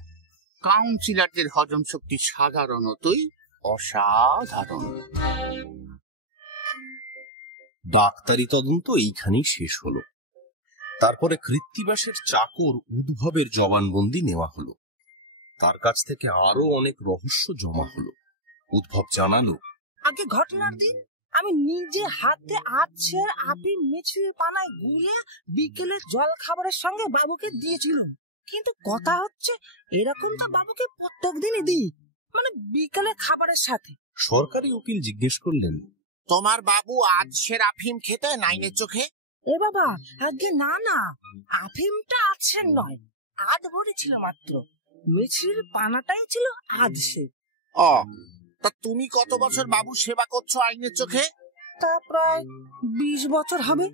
কাউন্সিলরদের হজম শক্তি সাধারণতই অসাধারণ। ডাক্তারি তদন্ত এইখানেই শেষ হলো। তারপরে কৃত্তিবাসের চাকর উদ্ভবের জবানবন্দি নেওয়া হলো। তার কাছ থেকে আরো অনেক রহস্য জমা হলো। উদ্ভব জানালো, আগে ঘটনার দিন আমি নিজে হাতে আছের আফিম মিছরির পানায় গুলে বিকেলে জল খাবারের সঙ্গে বাবুকে দিয়েছিলাম। কিন্তু কথা হচ্ছে এরকম তো বাবুকে প্রত্যেক দিনই দিই, মানে বিকেলে খাবারের সাথে। সরকারি উকিল জিজ্ঞেস করলেন, তোমার বাবু আজ সে আফিম খেতে আইনের চোখে? এ বাবা, আগে না না, আফিমটা আছের নয়, আধ ভরি ছিল মাত্র, মিছরির পানাটাই ছিল আধসে। ও, তা তুমি কত বছর বাবু সেবা করছো আইনের চোখে? তা প্রায় 20 বছর হবে।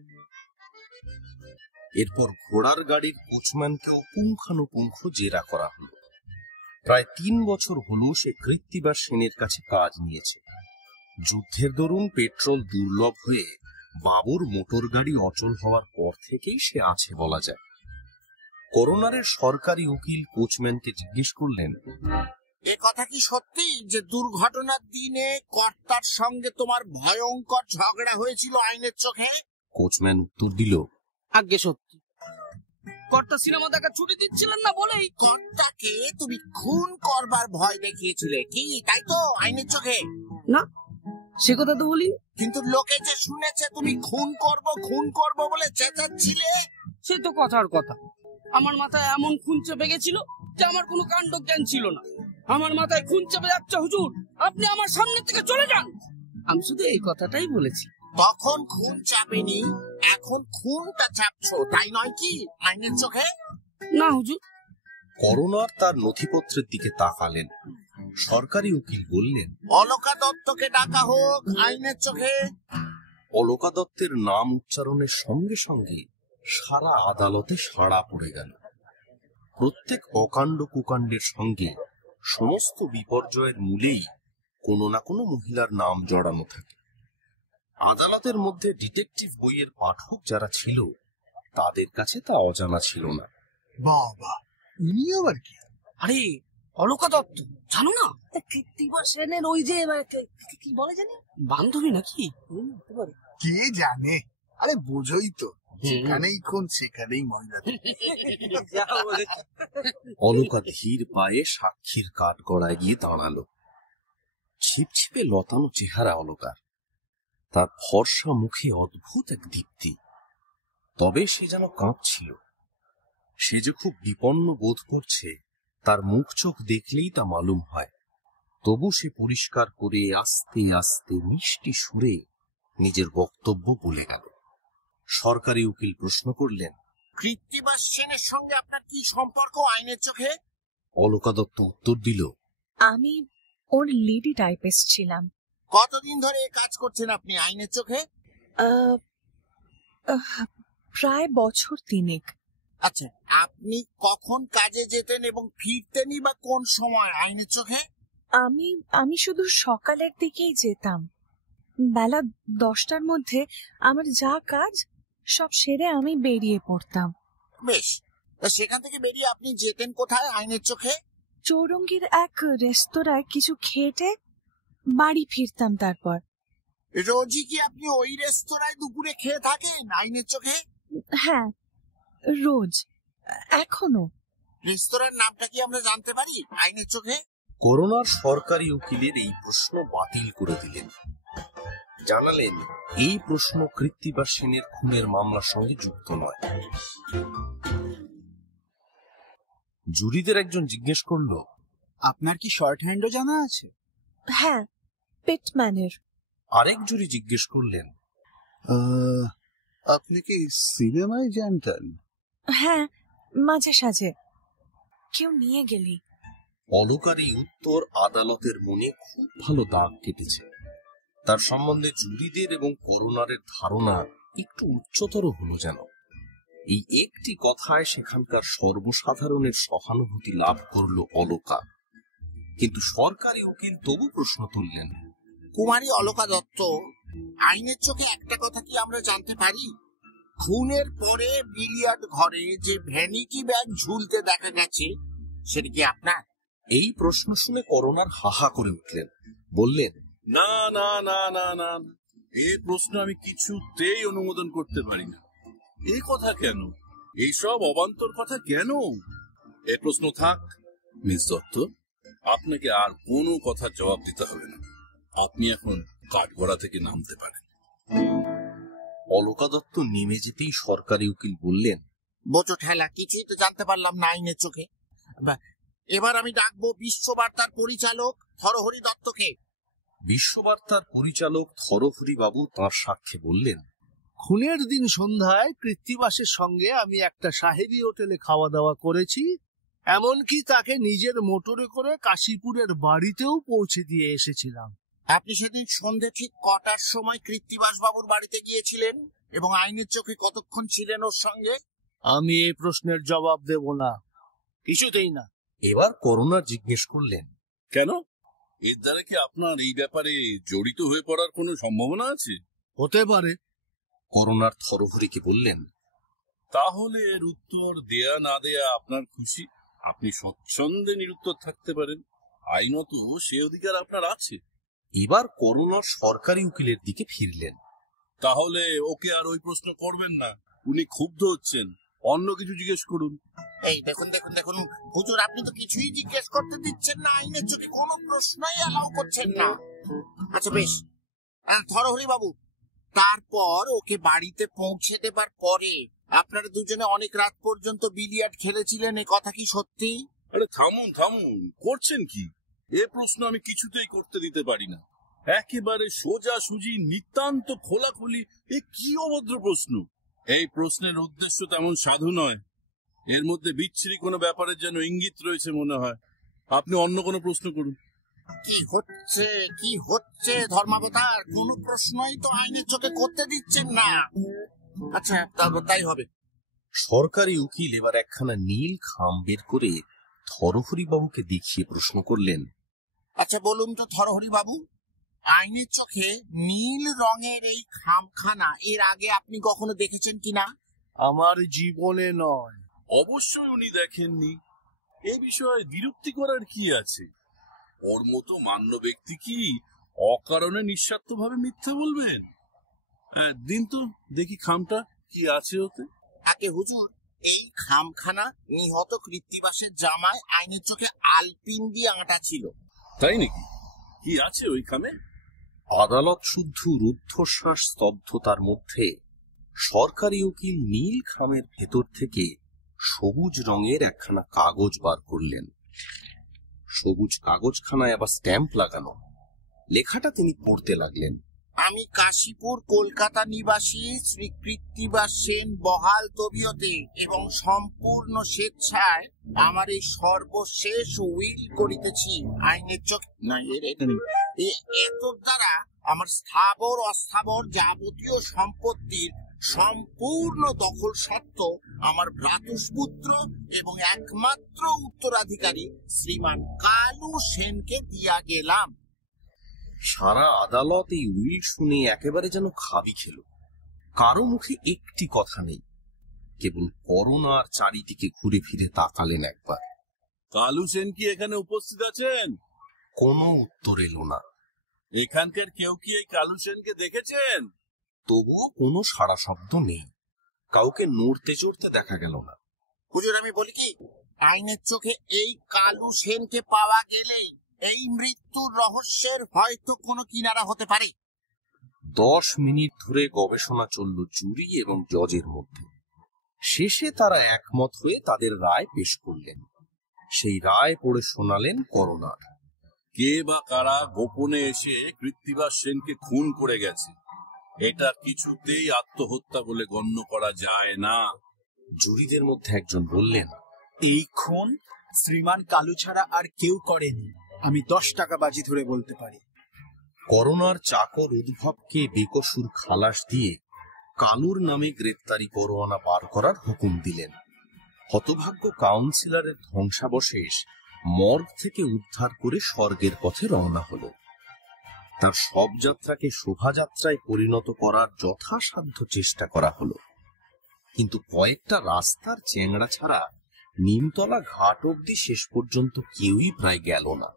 এরপর ঘোড়ার গাড়ির কোচম্যানকেও পুঙ্খানুপুঙ্খ জেরা করা হলো। প্রায় 3 বছর হলো সে কৃত্তিবাস সেনের কাছে কাজ নিয়েছে। যুদ্ধের দরুন পেট্রোল দুর্লভ হয়ে বাবুর মোটর গাড়ি অচল হওয়ার পর থেকেই সে আছে বলা যায়। করোনারের সরকারি উকিল কোচম্যানকে জিজ্ঞেস করলেন, এ কথা কি সত্যি যে দুর্ঘটনার দিনে কর্তার সঙ্গে তোমার ভয়ঙ্কর ঝগড়া হয়েছিল আইনের চোখে? কোচম্যান উত্তর দিল, আগে সত্যি। কর্তা সিনেমা দেখা ছুটি দিচ্ছিলেন না বলেই কর্তাকে তুমি খুন করবার ভয় দেখিয়েছিলে কি, তাই তো আইনের চোখে? না, সে কথা তো বলি। কিন্তু লোকে যে শুনেছে তুমি খুন করব বলে চেঁচাচ্ছিলে। সে তো কথার কথা। আমার মাথায় এমন খুন চেপে গেছিল যে আমার কোনো কাণ্ড জ্ঞান ছিল না। আমার মাথায় খুন চেপে যাচ্ছে হুজুর, আপনি আমার সামনে থেকে চলে যান। আমি শুধু এই কথাটাই বলেছি। তখন খুন চাপেনি, এখন খুনটা চাপছো, তাই নয় কি আইনের চোখে? না হুজুর। করোনার তার নথিপত্রের দিকে তাকালেন। সরকারি উকিল বললেন, অলকা দত্তকে ডাকা হোক আইনের চোখে। অলকা দত্তের নাম উচ্চারণের সঙ্গে সঙ্গে সারা আদালতে সাড়া পড়ে গেল। প্রত্যেক অকাণ্ড কুকাণ্ডের সঙ্গে সমস্ত বিপর্যয়ের মূলেই কোনো না কোনো মহিলার নাম জড়ানো থাকে। আদালতের মধ্যে ডিটেকটিভ বইয়ের পাঠক যারা ছিল তাদের কাছে তা অজানা ছিল না। বাবা, উনি আবার কি? আরে অলকা দত্ত জানো না? কৃত্তিবাস সেনের ওই যে কি বলে জানি, বান্ধবী নাকি? কে জানে, আরে বোঝই তো, যেখানেই খুন সেখানেই মহিলা। অলকা ধীর পায়ে সাক্ষীর কাঠ গড়ায় গিয়ে দাঁড়ালো। ছিপছিপে লতানো চেহারা অলকার, তার ফর্সা মুখে অদ্ভুত এক দীপ্তি। তবে সে যেন কাঁপছিল। সে যে খুব বিপন্ন বোধ করছে তার মুখ চোখ দেখলেই তা মালুম হয়। তবু সে পরিষ্কার করে আস্তে আস্তে মিষ্টি সুরে নিজের বক্তব্য বলে গেল। সরকারি উকিল প্রশ্ন করলেন, কৃত্তিবাস সেনের সঙ্গে আপনার কি সম্পর্ক আইনের চোখে? অলকা দত্ত উত্তর দিল, আমি ওর লেডি টাইপিস্ট ছিলাম। কতদিন ধরে কাজ করছেন আপনি আইনের চোখে? প্রায় বছর 3। আচ্ছা, আপনি কখন কাজে যেতেন এবং ফিরতেনই বা কোন সময় আইনের চোখে? আমি শুধু সকালের দিকেই যেতাম। বেলা 10টার মধ্যে আমার যা কাজ সব সেরে আমি বেরিয়ে পড়তাম। বেশ, সেখান থেকে বেরিয়ে আপনি যেতেন কোথায় আইনের চোখে? চৌরঙ্গীর এক রেস্তোরাঁয় কিছু খেটে বাড়ি ফিরতাম। তারপর রোজই কি আপনি ওই রেস্তোরাঁয় দুপুরে খেয়ে থাকেন আইনের চোখে? হ্যাঁ, রোজ, এখনো। রেস্তোরাঁর নামটা কি আমরা জানতে পারি আইনের চোখে? করোনার সরকারি উকিলের এই প্রশ্ন বাতিল করে দিলেন। জানালেন, এই প্রশ্ন কৃত্তিবাস সেনের খুনের মামলার সঙ্গে যুক্ত নয়। জুরিদের একজন জিজ্ঞেস করল, আপনার কি শর্ট হ্যান্ডও জানা আছে? হ্যাঁ, পিটম্যানের। আরেক জুরি জিজ্ঞেস করলেন, আপনি কি সিনেমায় জানতেন? হ্যাঁ, মাঝে সাঝে কেউ নিয়ে গেলি। অলকার এই উত্তর আদালতের মনে খুব ভালো দাগ কেটেছে। তার সম্বন্ধে জুরিদের এবং করোনারের ধারণা একটু উচ্চতর হলো যেন। এই একটি কথায় সেখানকার সর্বসাধারণের সহানুভূতি লাভ করল অলকা। কিন্তু সরকারি উকিল তবু প্রশ্ন তুললেন, কুমারী অলকা দত্ত, আইনের চোখে একটা কথা কি আমরা জানতে পারি? খুনের পরে বিলিয়ার্ড ঘরে যে ভ্যানিটি ব্যাগ ঝুলতে দেখা গেছে সেটা কি আপনার? এই প্রশ্ন শুনে করোনার হাহা করে উঠলেন। বললেন, না না না না না, এই প্রশ্ন আমি কিছুতেই অনুমোদন করতে পারি না। এই কথা কেন? এইসব অবান্তর কথা কেন? এই প্রশ্ন থাক। মিস দত্ত, আপনাকে আর কোনো কথার জবাব দিতে হবে না। আপনি এখন কাঠগড়া থেকে নামতে পারেন। অলকা দত্ত নেমে যেতেই সরকারি উকিল বললেন, বোঝো ঠেলা, কিছুই তো জানতে পারলাম না আইনের চোখে। এবার আমি ডাকবো বিশ্ববার্তার পরিচালক থরহরি দত্তকে। বিশ্ববার্তার পরিচালক থরহরি বাবু তাঁর সাক্ষ্যে বললেন, খুনের দিন সন্ধ্যায় কৃত্তিবাসের সঙ্গে আমি একটা সাহেবী হোটেলে খাওয়া দাওয়া করেছি, এমনকি তাকে নিজের মোটরে করে কাশীপুরের বাড়িতেও পৌঁছে দিয়ে এসেছিলাম। আপনি সেদিন সন্ধে ঠিক কটার সময় কৃত্তিবাস বাবুর বাড়িতে গিয়েছিলেন এবং আইনের চোখে কতক্ষণ ছিলেন ওর সঙ্গে? আমি এই প্রশ্নের জবাব দেব না, কিছুতেই না। এবার করুণা জিজ্ঞেস করলেন, কেন? এর দ্বারা কি আপনার এই ব্যাপারে জড়িত হয়ে পড়ার কোনো সম্ভাবনা আছে? হতে পারে। করুণার থরহরিকে বললেন, তাহলে এর উত্তর দেয়া না দেয়া আপনার খুশি। আপনি স্বচ্ছন্দে নিরুত্তর থাকতে পারেন, আইনত সে অধিকার আপনার আছে। এবার করুণা সরকারি উকিলের দিকে ফিরলেন। তাহলে ওকে আর ওই প্রশ্ন করবেন না, উনি ক্ষুব্ধ হচ্ছেন, অন্য কিছু জিজ্ঞেস করুন। এই দেখুন দেখুন দেখুন হুজুর, আপনি তো কিছুই জিজ্ঞেস করতে দিচ্ছেন না, আইনের চোখে কোনো প্রশ্নই অ্যালাউ করছেন না। আচ্ছা বেশ, থরহরি বাবু, তারপর ওকে বাড়িতে পৌঁছে দেবার পরে আপনারা দুজনে অনেক রাত পর্যন্ত বিলিয়ার্ড খেলেছিলেন, এ কথা কি সত্যি? আরে থামুন থামুন, করছেন কি? এ প্রশ্ন আমি কিছুতেই করতে দিতে পারি না। একেবারে সোজা সুজি নিতান্ত খোলাখুলি, এ কি অভদ্র প্রশ্ন! এই প্রশ্নের উদ্দেশ্য তেমন সাধু নয়, এর মধ্যে বিচ্ছিরি কোনো ব্যাপারের যেন ইঙ্গিত রয়েছে মনে হয়। আপনি অন্য কোনো প্রশ্ন করুন। কি হচ্ছে ধর্মাবতার? কোনো প্রশ্নই তো আইনের চোখে করতে দিচ্ছেন না। আচ্ছা তাই হবে। সরকারি উকিল এবার একখানা নীল খাম বের করে থরহরি বাবুকে দেখিয়ে প্রশ্ন করলেন, আচ্ছা বলুন তো থরহরি বাবু, আইনের চোখে নীল রঙের এই খামখানা এর আগে আপনি কখনো দেখেছেন কিনা? আমার জীবনে নয়। অবশ্যই উনি দেখেননি, এ বিষয়ে বিরক্তি করার কি আছে? ওর মতো মান্য ব্যক্তি কি অকারণে নিঃস্বার্থভাবে মিথ্যে বলবেন? দিন তো দেখি খামটা কি আছে ওতে। আগে হুজুর, এই খামখানা নিহত কৃত্তিবাসের জামায় আইনের চোখে আলপিন দিয়ে আঁটা ছিল। তাই নাকি? কি আছে ওই খামে? আদালত শুদ্ধ রুদ্ধশ্বাস স্তব্ধতার মধ্যে সরকারি উকিল নীল খামের ভেতর থেকে সবুজ রঙের একখানা কাগজ বার করলেন। সবুজ কাগজখানায় আবার স্ট্যাম্প লাগানো। লেখাটা তিনি পড়তে লাগলেন, আমি কাশীপুর কলকাতা নিবাসী শ্রী কৃত্তিবাস সেন বহাল তবিয়তে এবং সম্পূর্ণ স্বেচ্ছায় আমার এই সর্বশেষ উইল করিতেছি। আইনের চোখ না এত দ্বারা আমার স্থাবর অস্থাবর যাবতীয় সম্পত্তির সম্পূর্ণ দখল সত্ত্ব আমার ভ্রাতুষ্পুত্র এবং একমাত্র উত্তরাধিকারী শ্রীমান কালু সেনকে দিয়া গেলাম। সারা আদালত এই উইল শুনে একেবারে যেন খাবি খেল। কারো মুখে একটি কথা নেই, কেবল করুণার চারিদিকে ঘুরে ফিরে তাকালেন একবার। কালু সেন কি এখানে উপস্থিত আছেন? কোনো উত্তর এলো না। এখানকার কেউ কি এই কালু সেনকে দেখেছেন? তবুও কোনো সাড়া শব্দ নেই, কাউকে নড়তে চড়তে দেখা গেল না। হুজুর আমি বলি কি, আইনের চোখে এই কালু সেনকে পাওয়া গেলেই এই মৃত্যুর রহস্যের হয়তো কোনো কিনারা হতে পারে। 10 মিনিট ধরে গবেষণা চলল জুরি এবং জজের মধ্যে। শেষে তারা একমত হয়ে তাদের রায় পেশ করলেন। সেই রায় পড়ে শোনালেন করুণার। কে বা কারা গোপনে এসে কৃত্তিবাস সেনকে খুন করে গেছে, এটা কিছুতেই আত্মহত্যা বলে গণ্য করা যায় না। জুরিদের মধ্যে একজন বললেন, এই খুন শ্রীমান কালু ছাড়া আর কেউ করেনি, আমি 10 টাকা বাজি ধরে বলতে পারি। করুণার চাকর উদ্ভবকে বেকসুর খালাস দিয়ে কালুর নামে গ্রেপ্তারি পরোয়ানা বার করার হুকুম দিলেন। হতভাগ্য কাউন্সিলরের ধ্বংসাবশেষ মর্গ থেকে উদ্ধার করে স্বর্গের পথে রওনা হলো। তার সব যাত্রাকে শোভাযাত্রায় পরিণত করার যথাসাধ্য চেষ্টা করা হলো, কিন্তু কয়েকটা রাস্তার চেংড়া ছাড়া নিমতলা ঘাট অব্দি শেষ পর্যন্ত কেউই প্রায় গেল না।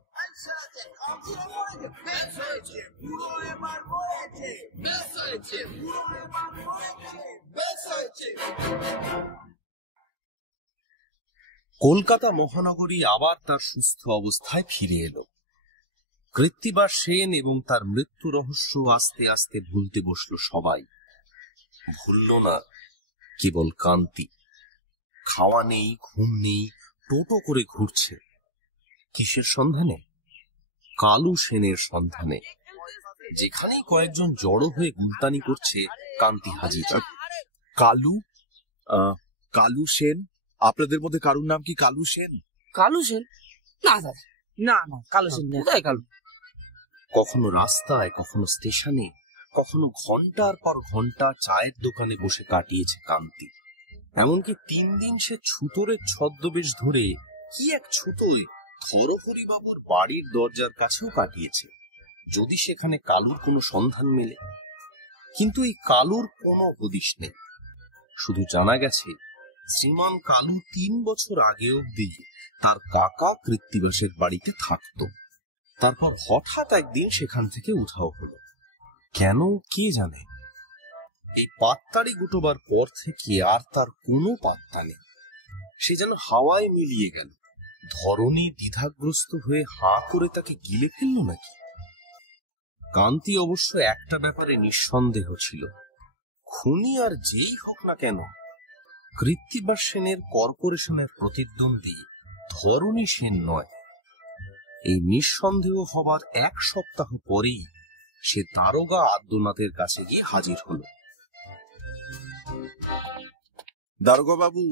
কলকাতা মহানগরী আবার তার সুস্থ অবস্থায় ফিরে এলো। কৃত্তিবাস সেন এবং তার মৃত্যু রহস্য আস্তে আস্তে ভুলতে বসল সবাই। ভুলল না কেবল কান্তি। খাওয়া নেই, ঘুম নেই, টোটো করে ঘুরছে। কিসের সন্ধানে? কালু সেনের সন্ধানে। যেখানেই কয়েকজন জড়ো হয়ে গুলতানি করছে, কান্তি হাজির। কালু? কালু সেন? আপনাদের মধ্যে কারুর নাম কি কালু সেন? কালু সেন? না দাদা, না না, কালু সেন না। কোথায় কালু? কখনো রাস্তায়, কখনো স্টেশনে, কখনো ঘন্টার পর ঘন্টা চায়ের দোকানে বসে কাটিয়েছে কান্তি। এমনকি 3 দিন সে ছুতোরের ছদ্মবেশ ধরে কি এক ছুতোয় ধরহরিবাবুর বাড়ির দরজার কাছেও কাটিয়েছে, যদি সেখানে কালুর কোনো সন্ধান মেলে। কিন্তু এই কালুর কোনো হদিশ নেই। শুধু জানা গেছে শ্রীমান কালু 3 বছর আগে অবধি তার কাকা কৃত্তিবাসের বাড়িতে থাকত। তারপর হঠাৎ একদিন সেখান থেকে উধাও হলো। কেন কে জানে? এই পাত্তারি গুটোবার পর থেকে আর তার কোনো পাত্তা নেই। সে যেন হাওয়ায় মিলিয়ে গেল। ধরণী দ্বিধাগ্রস্ত হয়ে হাঁ করে তাকে গিলে ফেলল নাকি? কান্তি অবশ্য একটা ব্যাপারে নিঃসন্দেহ ছিল, খুনি আর যেই হোক না কেন, কৃত্তিবাস সেনের কর্পোরেশনের প্রতিদ্বন্দ্বী ধরণী সেন নয়। এই নিঃসন্দেহ হবার 1 সপ্তাহ পরেই সে দারোগা আদ্যনাথের কাছে গিয়ে হাজির হলো। দারোগা বাবু,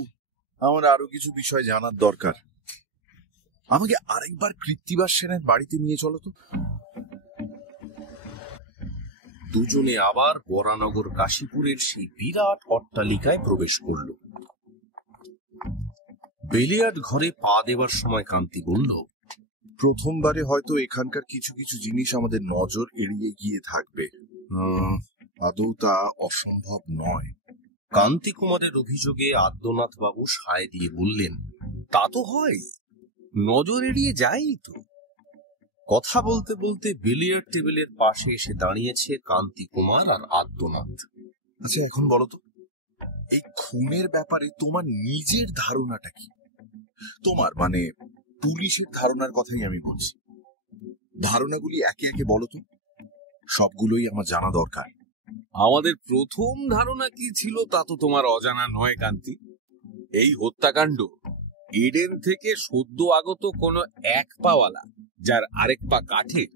আমার আরো কিছু বিষয় জানার দরকার। আমাকে আরেকবার কৃত্তিবাস সেনের বাড়িতে নিয়ে চলো তো। দুজনে আবার বরানগর কাশীপুরের সেই বিরাট অট্টালিকায় প্রবেশ করল। বেলিয়ার্ড ঘরে পা দেবার সময় কান্তি বলল, প্রথমবারে হয়তো এখানকার কিছু কিছু জিনিস আমাদের নজর এড়িয়ে গিয়ে থাকবে। আদৌ তা অসম্ভব নয়। কান্তি কুমারের অভিযোগে আদ্যনাথ বাবু সায় দিয়ে বললেন, তা তো হয়, নজর এড়িয়ে যায়ই তো। কথা বলতে বলতে বিলিয়ার্ড টেবিলের পাশে এসে দাঁড়িয়েছে কান্তি কুমার আর আদ্যনাথ। আচ্ছা, এখন বলো তো, এই খুনের ব্যাপারে তোমার নিজের ধারণাটা কি? তোমার মানে পুলিশের ধারণার কথাই আমি বলছি। ধারণাগুলি একে একে বলো তো, সবগুলোই আমার জানা দরকার। আমাদের প্রথম ধারণা কি ছিল তা তো তোমার অজানা নয় কান্তি। এই হত্যাকাণ্ড এডেন থেকে সদ্য আগত কোনো এক পাওয়ালা, যার আরেক পা কাঠের,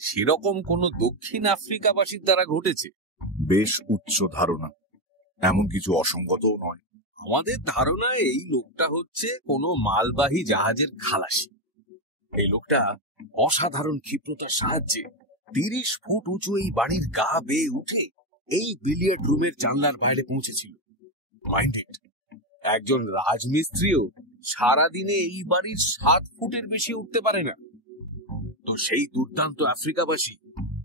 সেরকম কোনো দক্ষিণ আফ্রিকাবাসীর দ্বারা ঘটেছে। বেশ উচ্চ ধারণা, এমন কিছু অসঙ্গতও নয়। আমাদের ধারণা এই লোকটা হচ্ছে কোনো মালবাহী জাহাজের খালাসি। এই লোকটা অসাধারণ ক্ষিপ্রতার সাহায্যে 30 ফুট উঁচু এই বাড়ির গা বেয়ে উঠে এই বিলিয়ার্ড রুমের জানলার বাইরে পৌঁছেছিল। মাইন্ডেড, একজন রাজমিস্ত্রিও সারাদিনে এই বাড়ির 7 ফুটের বেশি উঠতে পারে না। তো সেই দুর্দান্ত আফ্রিকাবাসী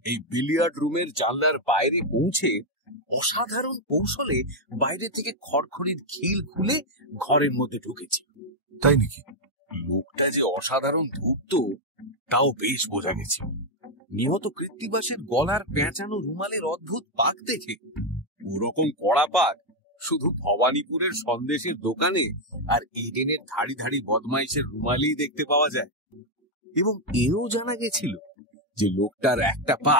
এই বিলিয়ার্ড রুমের জানলার বাইরে পৌঁছে অসাধারণ কৌশলে বাইরে থেকে খড়খড়ির খিল খুলে ঘরের মধ্যে ঢুকেছে। তাই নাকি? লোকটা যে অসাধারণ ধূর্ত তাও বেশ বোঝা গেছে। নিহত কৃত্তিবাসের গলার পেঁচানো রুমালের অদ্ভুত পাক দেখে ওরকম কড়া পাক শুধু ভবানীপুরের সন্দেশের দোকানে আর এডেনের ধাড়ি ধাড়ি বদমাইশের রুমালেই দেখতে পাওয়া যায়। এবং এও জানা গেছিল যে লোকটার একটা পা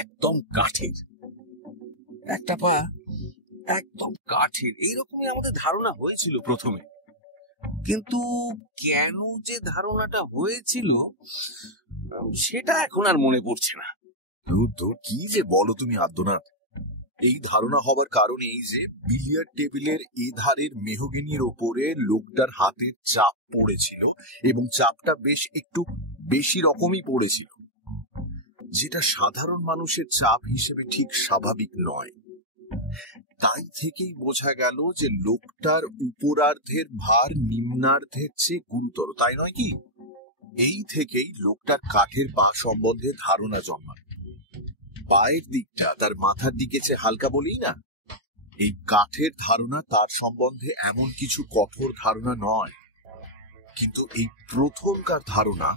একদম কাঠের। একটা পা একদম কাঠের, এইরকমই আমাদের ধারণা হয়েছিল প্রথমে। কিন্তু কেন যে ধারণাটা হয়েছিল সেটা এখন আর মনে পড়ছে না। কি যে বলো তুমি আদ্যনাথ! এই ধারণা হবার কারণ এই যে বিলিয়ার্ড টেবিলের এ ধারের মেহগিনির ওপরে লোকটার হাতের চাপ পড়েছিল, এবং চাপটা বেশ একটু বেশি রকমই পড়েছিল, যেটা সাধারণ মানুষের চাপ হিসেবে ঠিক স্বাভাবিক নয়। তাই থেকেই বোঝা গেল যে লোকটার উপরার্ধের ভার নিম্নার্ধের চেয়ে গুরুতর, তাই নয় কি? এই থেকেই লোকটার কাঠের পা সম্বন্ধে ধারণা জন্মায়। পায়ের দিকটা তার মাথার দিকে চেয়ে হালকা বলেই না, এই কাঠের ধারণা তার সম্বন্ধে এমন কিছু কঠোর ধারণা নয়। কিন্তু এই প্রথমকার ধারণা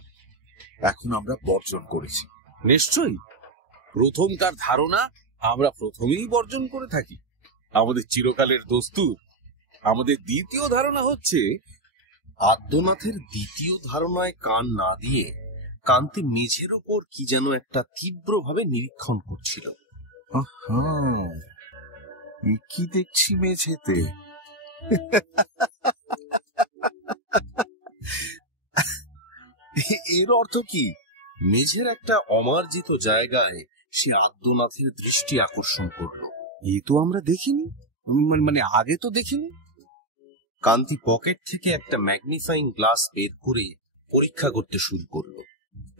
এখন আমরা বর্জন করেছি। নিশ্চয়ই প্রথমকার ধারণা আমরা প্রথমেই বর্জন করে থাকি, আমাদের চিরকালের দস্তুর। আমাদের দ্বিতীয় ধারণা হচ্ছে, আদ্যনাথের দ্বিতীয় ধারণায় কান না দিয়ে কান্তি মেঝের ওপর কি যেন একটা তীব্রভাবে নিরীক্ষণ করছিল। কি দেখছি মেঝেতে? এর অর্থ কি? মেঝের একটা অমার্জিত জায়গায় সে আদ্যনাথের দৃষ্টি আকর্ষণ করল। এ তো আমরা দেখিনি, মানে আগে তো দেখিনি। কান্তি পকেট থেকে একটা ম্যাগনিফাইং গ্লাস বের করে পরীক্ষা করতে শুরু করলো।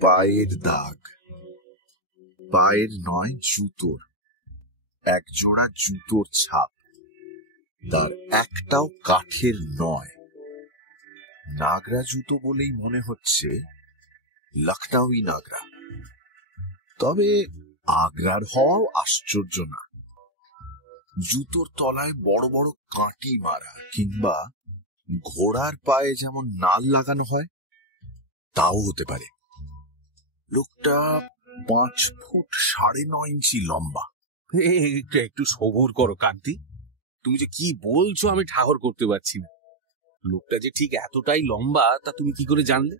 পায়ের দাগ, পায়ের নয় জুতোর, এক জোড়া জুতোর ছাপ, তার একটাও কাঠের নয়। নাগরা জুতো বলেই মনে হচ্ছে, লখনউই নাগরা। তবে আগ্রার হওয়াও আশ্চর্য না। জুতোর তলায় বড় বড় কাঁটি মারা, কিংবা ঘোড়ার পায়ে যেমন নাল লাগানো হয় তাও হতে পারে। লোকটা 5 ফুট 9.5 ইঞ্চি লম্বা। একটু সবর করো কান্তি, তুমি যে কি বলছো আমি ঠাহর করতে পারছি না। লোকটা যে ঠিক এতটাই লম্বা তা তুমি কি করে জানলে?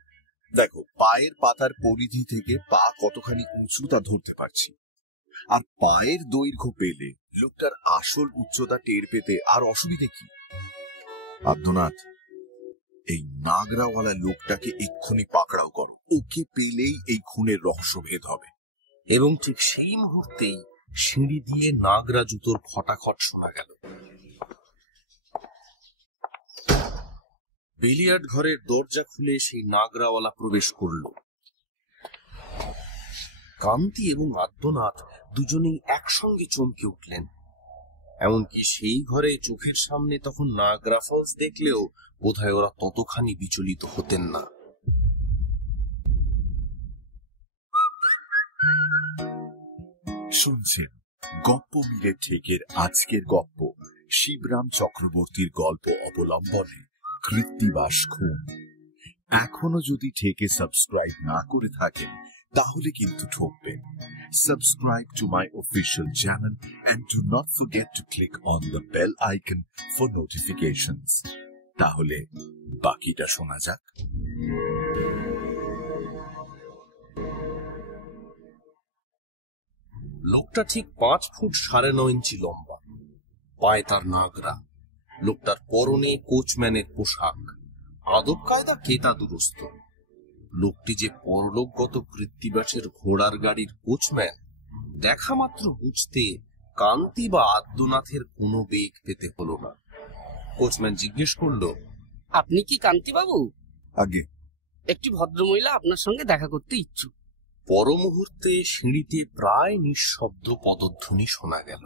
দেখো, পায়ের পাতার পরিধি থেকে পা কতখানি উঁচু তা ধরতে পারছি। আর পায়ের দৈর্ঘ্য পেলে লোকটার আসল উচ্চতা টের পেতে আর অসুবিধে কি? আদ্যনাথ, এই নাগরাওয়ালা লোকটাকে এক্ষুনি পাকড়াও করো। ওকে পেলেই এই খুনের রহস্য ভেদ হবে। এবং ঠিক সেই মুহূর্তেই সিঁড়ি দিয়ে নাগরা জুতোর খটাখট শোনা গেল। বিলিয়ার্ড ঘরের দরজা খুলে সেই নাগরাওয়ালা প্রবেশ করল। কান্তি এবং আদ্যনাথ দুজনেই একসঙ্গে চমকে উঠলেন। এমনকি সেই ঘরে চোখের সামনে তখন নাগরা ফলস দেখলেও বোধহয় ওরা ততখানি বিচলিত হতেন না। শুনছেন গপ্প মিলে ঠেকের আজকের গপ্প, শিবরাম চক্রবর্তীর গল্প অবলম্বনে কৃত্তিবাস খুন। এখনো যদি ঠেকে সাবস্ক্রাইব না করে থাকেন তাহলে কিন্তু ঠকবেন। Subscribe to my official channel and do not forget to click on the bell icon for notifications. তাহলে বাকিটা শোনা যাক। লোকটা ঠিক 5 ফুট 9.5 ইঞ্চি লম্বা, পায়ে তার নাগরা। লোকটার পরনে কোচম্যানের পোশাক, আদব কায়দা কেতা দুরস্ত। লোকটি যে পরলোকগত কৃত্তিবাসের ঘোড়ার গাড়ির কোচম্যান দেখা মাত্র বুঝতে কান্তি বা আদ্যনাথের কোনো বেগ পেতে হলো না। কোচম্যান জিজ্ঞেস করলো, আপনি কি কান্তি বাবু? আগে একটি ভদ্রমহিলা আপনার সঙ্গে দেখা করতে ইচ্ছুক। পর মুহূর্তে সিঁড়িতে প্রায় নিঃশব্দ পদধ্বনি শোনা গেল।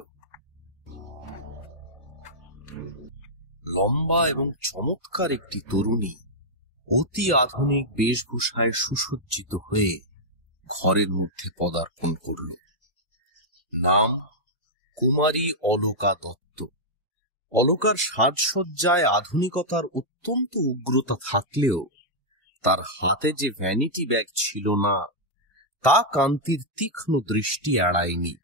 লম্বা এবং চমৎকার একটি তরুণী অতি আধুনিক বেশভূষায় সুসজ্জিত হয়ে ঘরের মধ্যে পদার্পণ করল। নাম কুমারী অলকা দত্ত। অলকার সাজসজ্জায় আধুনিকতার অত্যন্ত উগ্রতা থাকলেও তার হাতে যে ভ্যানিটি ব্যাগ ছিল না তা কান্তির তীক্ষ্ণ দৃষ্টি এড়ায়নি।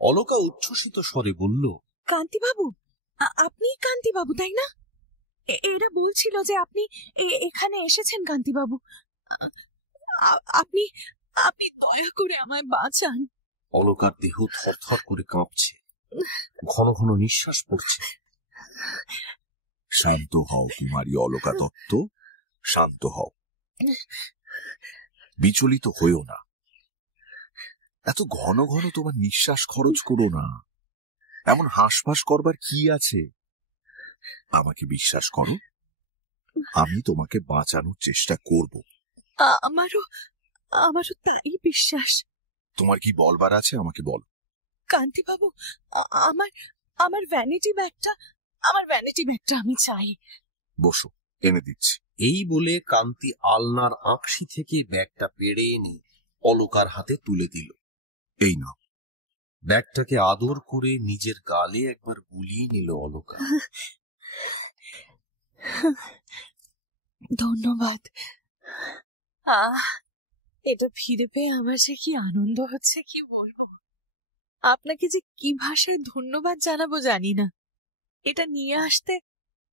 অলকা উচ্ছ্বসিত স্বরে বলল, কান্তিবাবু, আপনি কান্তিবাবু তাই না? এরা বলছিল যে আপনি এখানে এসেছেন। কান্তিবাবু, আপনি আপনি দয়া করে আমায় বাঁচান। অলকার দেহ থরথর করে কাঁপছে, ঘন ঘন নিঃশ্বাস পড়ছে। শান্ত হও কুমারী অলকা দত্ত, শান্ত হও, বিচলিত হইও না। এত ঘন ঘন তোমার নিঃশ্বাস খরচ করো না। এমন হাঁসফাঁস করবার কি আছে? আমাকে বিশ্বাস করো, আমি তোমাকে বাঁচানোর চেষ্টা করব। আমারও তাই বিশ্বাস। তোমার কি বলবার আছে আমাকে বলো। কান্তিবাবু, আমার ভ্যানিটি ব্যাগটা আমি চাই। বসো, এনে দিচ্ছি। এই বলে কান্তি আলনার আঁকশি থেকে ব্যাগটা পেড়ে এনে অলকার হাতে তুলে দিল। এই নাও। ব্যাগটাকে আদর করে নিজের গালে একবার বুলিয়ে নিল অলকা। ধন্যবাদ। এটা ফিরে পেয়ে আমার যে কি আনন্দ হচ্ছে কি বলবো। আপনাকে যে কি ভাষায় ধন্যবাদ জানাবো জানি না। এটা নিয়ে আসতে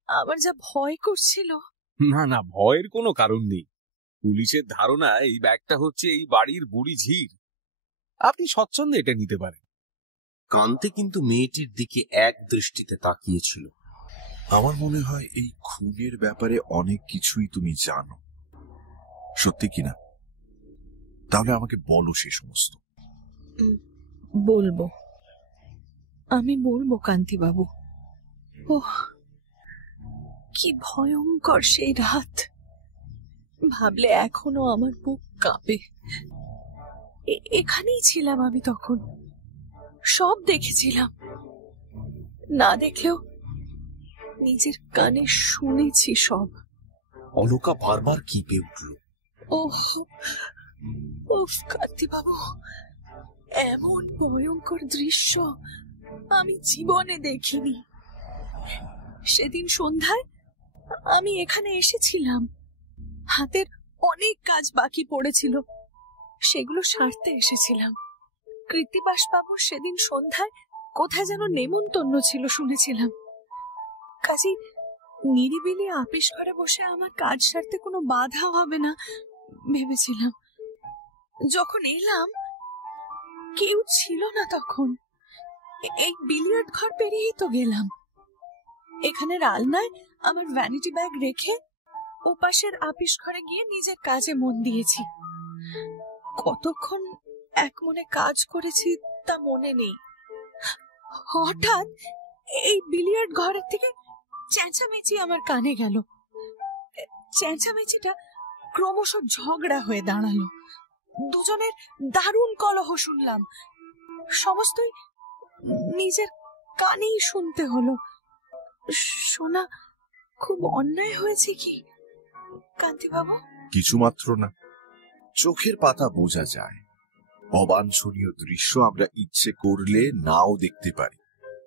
আমার যা ভয় করছিল। না না, ভয়ের কোনো কারণ নেই। পুলিশের ধারণা এই ব্যাগটা হচ্ছে এই বাড়ির বুড়ি ঝির। আপনি স্বচ্ছন্দে এটা নিতে পারেন। কান্তি কিন্তু মেয়েটির দিকে এক দৃষ্টিতে তাকিয়েছিল। আমার মনে হয় এই খুনের ব্যাপারে অনেক কিছুই তুমি জানো, সত্যি কিনা? তাহলে আমাকে বলো সে সমস্ত। বলবো, আমি বলবো কান্তিবাবু। ওহ, কি ভয়ঙ্কর সেই রাত! ভাবলে এখনো আমার বুক কাঁপে। এখানেই ছিলাম আমি তখন, সব দেখেছিলাম, না দেখলেও নিজের কানে শুনেছি সব। অলকা বারবার কেঁপে উঠল। ওহ ওহ কান্তিবাবু, এমন ভয়ঙ্কর দৃশ্য আমি জীবনে দেখিনি। সেদিন সন্ধ্যায় আমি এখানে এসেছিলাম, হাতের অনেক কাজ বাকি পড়েছিল, সেগুলো সারতে এসেছিলাম। কৃত্তিবাস বাবুর সেদিন সন্ধ্যায় কোথায় যেন নেমন্তন্ন ছিল শুনেছিলাম। কাজী নিরিবিলি আপিস ঘরে বসে আমার কাজ সারতে কোনো বাধা হবে না ভেবেছিলাম। যখন এলাম কেউ ছিল না তখন। এই বিলিয়ার্ড ঘর পেরিয়েই তো গেলাম। এখানের আলনায় আমার ভ্যানিটি ব্যাগ রেখে ওপাশের আপিস ঘরে গিয়ে নিজের কাজে মন দিয়েছি। কতক্ষণ এক মনে কাজ করেছি তা মনে নেই। হঠাৎ এই বিলিয়ার্ড ঘরের থেকে চেঁচামেচি আমার কানে গেল। চেঁচামেচিটা ক্রমশ ঝগড়া হয়ে দাঁড়ালো। দুজনের দারুণ কলহ শুনলাম, সমস্তই নিজের কানেই শুনতে হলো। শোনা খুব অন্যায় হয়েছে কি কান্তিবাবু? কিছুমাত্র না, চোখের পাতা বোঝা যায়। অবাঞ্ছনীয় দৃশ্য আমরা ইচ্ছে করলে নাও দেখতে পারি,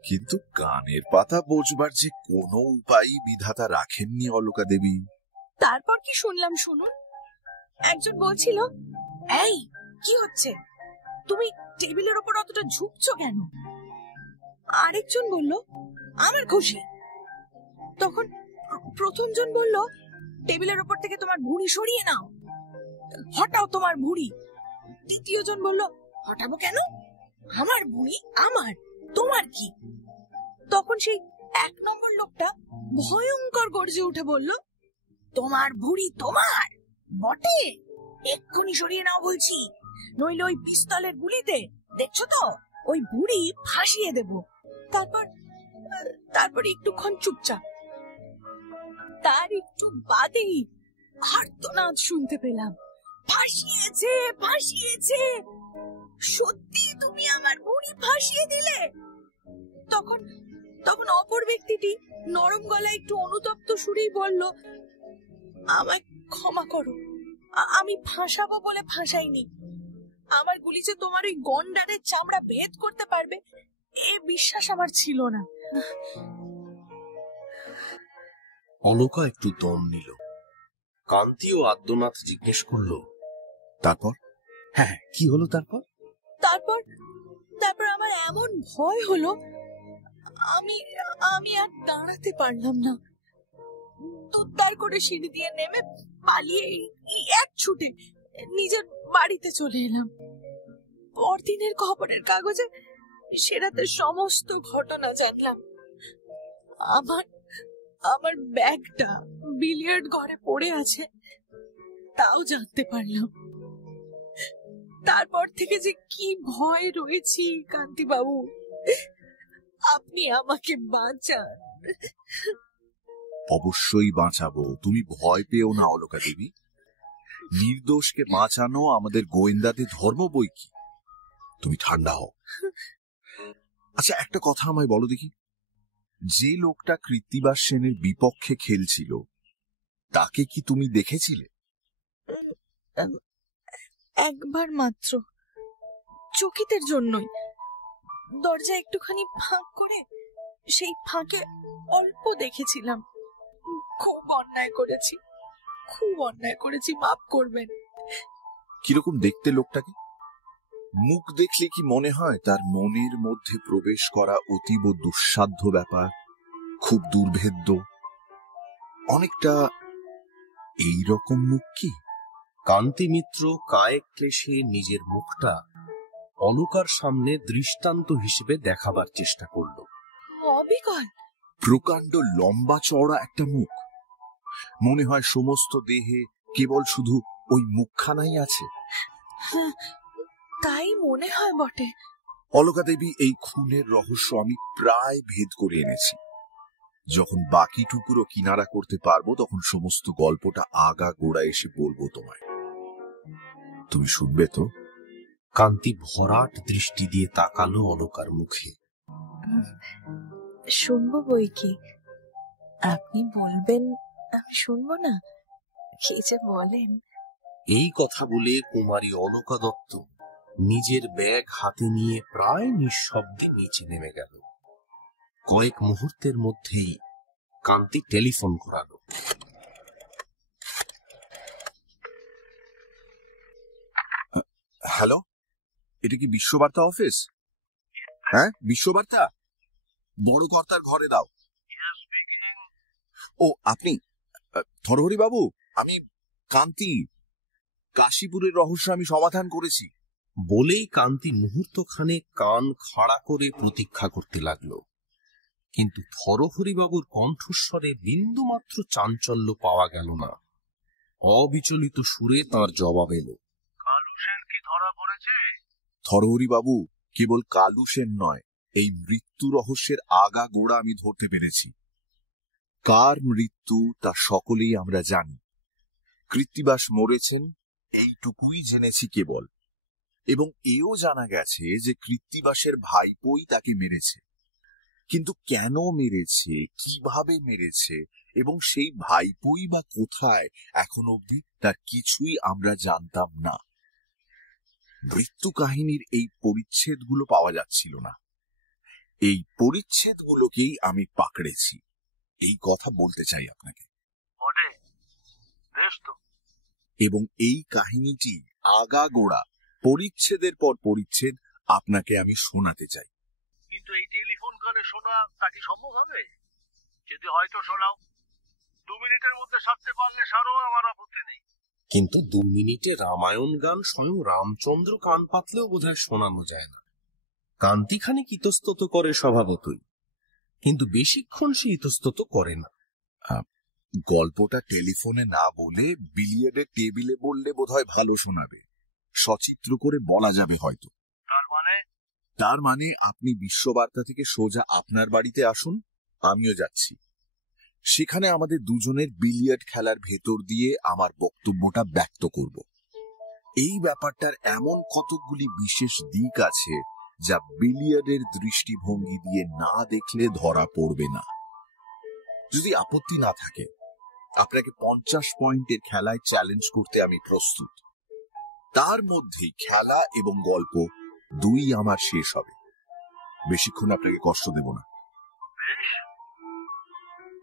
কিন্তু কানের পাতা বোঝবার যে কোনো উপায়ই বিধাতা রাখেননি অলকা দেবী। তারপর কি শুনলাম শুনুন। একজন বলছিল, এই কি হচ্ছে, তুমি টেবিলের ওপর অতটা ঝুঁকছো কেন? আরেকজন বলল, আমার খুশি। তখন প্রথমজন বলল, টেবিলের ওপর থেকে তোমার ভুঁড়ি সরিয়ে নাও, হটাও তোমার ভুঁড়ি। দ্বিতীয়জন বলল, হটাবো কেন, আমার ভুঁড়ি আমার, তোমার কি? তখন সেই 1 নম্বর লোকটা ভয়ঙ্কর গর্জে উঠে বলল, তোমার ভুঁড়ি তোমার বটে, এক্ষুনি সরিয়ে নাও বলছি, নইলে ওই পিস্তলের গুলিতে দেখছো তো ওই ভুঁড়ি ফাঁসিয়ে দেব। তারপর একটুক্ষণ চুপচাপ। তার একটু বাদেই আর্তনাদ শুনতে পেলাম, ফাঁসিয়েছে ফাঁসিয়েছে, সত্যি তুমি আমার ভুঁড়ি ফাঁসিয়ে দিলে। তখন অপর ব্যক্তিটি নরম গলায় একটু অনুতপ্ত সুরেই বলল, আমায় ক্ষমা করো, আমি ফাঁসাবো বলে ফাঁসাইনি। আমার গুলি যে তোমার ওই গন্ডারের চামড়া ভেদ করতে পারবে এ বিশ্বাস আমার ছিল না। অলকা একটু দম নিল। কান্তি ও আদ্যনাথ জিজ্ঞেস করলো, তারপর? হ্যাঁ, কি হলো তারপর? তারপর আমার এমন ভয় হলো, আমি আর দাঁড়াতে পারলাম না। দুত্তার করে সিঁড়ি দিয়ে নেমে পালিয়ে এক ছুটে নিজের বাড়িতে চলে এলাম। পরদিনের খবরের কাগজে সে রাতের সমস্ত ঘটনা জানলাম। আমার ব্যাগটা বিলিয়ার্ড ঘরে পড়ে আছে তাও জানতে পারলাম। তারপর থেকে যে কি ভয় রয়েছি কান্তিবাবু, আপনি আমাকে বাঁচান। অবশ্যই বাঁচাবো, তুমি ভয় পেও না অলকা দেবী। নির্দোষকে বাঁচানো আমাদের গোয়েন্দাদের ধর্ম বই কি। তুমি ঠান্ডা হও। আচ্ছা, একটা কথা আমায় বলো দেখি, যে লোকটা কৃত্তিবাস সেনের বিপক্ষে খেলছিল তাকে কি তুমি দেখেছিলে? একবার মাত্র, চকিতের জন্যই। দরজা একটুখানি ফাঁক করে সেই ফাঁকে অল্প দেখেছিলাম। খুব অন্যায় করেছি, মাফ করবেন। কিরকম দেখতে লোকটাকে? মুখ দেখলে কি মনে হয় তার মনের মধ্যে প্রবেশ করা অতীব দুঃসাধ্য ব্যাপার, খুব দুর্ভেদ্য? অনেকটা এইরকম মুখ কি? কান্তি মিত্র কায়ে ক্লেশে নিজের মুখটা অলকার সামনে দৃষ্টান্ত হিসেবে দেখাবার চেষ্টা করল। অবিকল প্রকাণ্ড লম্বা চওড়া একটা মুখ, মনে হয় সমস্ত দেহে কেবল শুধু ওই মুখখানাই আছে। তাই মনে হয় বটে। অলকা দেবী, এই খুনের রহস্য আমি প্রায় ভেদ করে এনেছি। যখন বাকিটুকুরও কিনারা করতে পারবো তখন সমস্ত গল্পটা আগা গোড়া এসে বলবো তোমায়। তুমি শুনবে তো? কান্তি ভরাট দৃষ্টি দিয়ে তাকালো অলকার মুখে। শুনবো বই কি, আপনি বলবেন আমি শুনবো না? কি যে বলেন। এই কথা বলে কুমারী অলকা দত্ত নিজের ব্যাগ হাতে নিয়ে প্রায় নিঃশব্দে নিচে নেমে গেল। কয়েক মুহূর্তের মধ্যেই কান্তি টেলিফোন করালো। হ্যালো, এটা কি বিশ্ববার্তা অফিস? হ্যাঁ, বিশ্ববার্তা। বড় কর্তার ঘরে দাও। ও, আপনি থরহরি বাবু? আমি কান্তি। কাশীপুরের রহস্য আমি সমাধান করেছি। বলেই কান্তি মুহূর্তখানে কান খাড়া করে প্রতীক্ষা করতে লাগলো, কিন্তু থরহরিবাবুর কণ্ঠস্বরে বিন্দুমাত্র চাঞ্চল্য পাওয়া গেল না। অবিচলিত সুরে তার জবাব এলো, কালু সেন কি ধরা পড়েছে? থরহরি বাবু, কেবল কালু সেন নয়, এই মৃত্যু রহস্যের আগা গোড়া আমি ধরতে পেরেছি। কার মৃত্যু তা সকলেই আমরা জানি। কৃত্তিবাস মরেছেন এইটুকুই জেনেছি কেবল, এবং এও জানা গেছে যে কৃত্তিবাসের ভাইপোই তাকে মেরেছে। কিন্তু কেন মেরেছে, কিভাবে মেরেছে এবং সেই ভাইপোই বা কোথায়, এখন অবধি তার কিছুই আমরা জানতাম না। মৃত্যু কাহিনীর এই পরিচ্ছেদগুলো পাওয়া যাচ্ছিল না। এই পরিচ্ছেদগুলোকেই আমি পাকড়েছি, এই কথা বলতে চাই আপনাকে। এবং এই কাহিনীটি আগা গোড়া পরিচ্ছেদের পর পরিচ্ছেদ আপনাকে আমি শোনাতে চাই। কিন্তু এই টেলিফোন কানে শোনা তা কি সম্ভব হবে? যদি হয়তো শোনাও, 2 মিনিটের মধ্যে সারতে পারলে সারো, আমার আপত্তি নেই। কিন্তু 2 মিনিটে রামায়ণ গান স্বয়ং রামচন্দ্র কান পাতলেও বোধহয় শোনানো যায় না। কান্তি খানিক ইতস্তত করে স্বভাবতই, কিন্তু বেশিক্ষণ সে ইতস্তত করে না। গল্পটা টেলিফোনে না বলে বিলিয়ার্ডের টেবিলে বললে বোধহয় ভালো শোনাবে, সচিত্র করে বলা যাবে হয়তো। তার মানে আপনি বিশ্ববার্তা থেকে সোজা আপনার বাড়িতে আসুন, আমিও যাচ্ছি। সেখানে আমাদের দুজনের বিলিয়ার্ড খেলার ভেতর দিয়ে আমার বক্তব্যটা ব্যক্ত করব। এই ব্যাপারটার এমন কতকগুলি বিশেষ দিক আছে যা বিলিয়ার্ডের দৃষ্টিভঙ্গি দিয়ে না দেখলে ধরা পড়বে না। যদি আপত্তি না থাকে, আপনাকে 50 পয়েন্টের খেলায় চ্যালেঞ্জ করতে আমি প্রস্তুত। তার মধ্যেই খেলা এবং গল্প দুই আমার শেষ হবে। বেশিক্ষণ আপনাকে কষ্ট দেব না।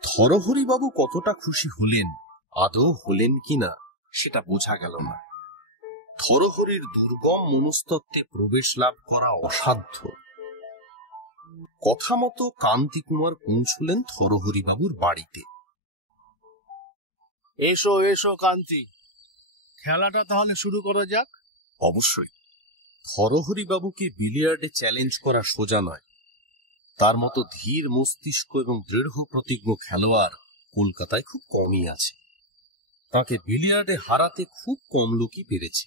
থরহরিবাবু কতটা খুশি হলেন, আদৌ হলেন কিনা সেটা বোঝা গেল না। থরহরির দুর্গম মনস্তত্ত্বে প্রবেশ লাভ করা অসাধ্য। কথা মতো কান্তি কুমার পৌঁছলেন থরহরিবাবুর বাড়িতে। এসো এসো কান্তি, খেলাটা তাহলে শুরু করা যাক। অবশ্যই। থরহরিবাবুকে বিলিয়ার্ডে চ্যালেঞ্জ করা সোজা নয়। তার মতো ধীর মস্তিষ্ক এবং দৃঢ় প্রতিজ্ঞ খেলোয়াড় কলকাতায় খুব কমই আছে। তাকে বিলিয়ার্ডে হারাতে খুব কম লোকই পেরেছে।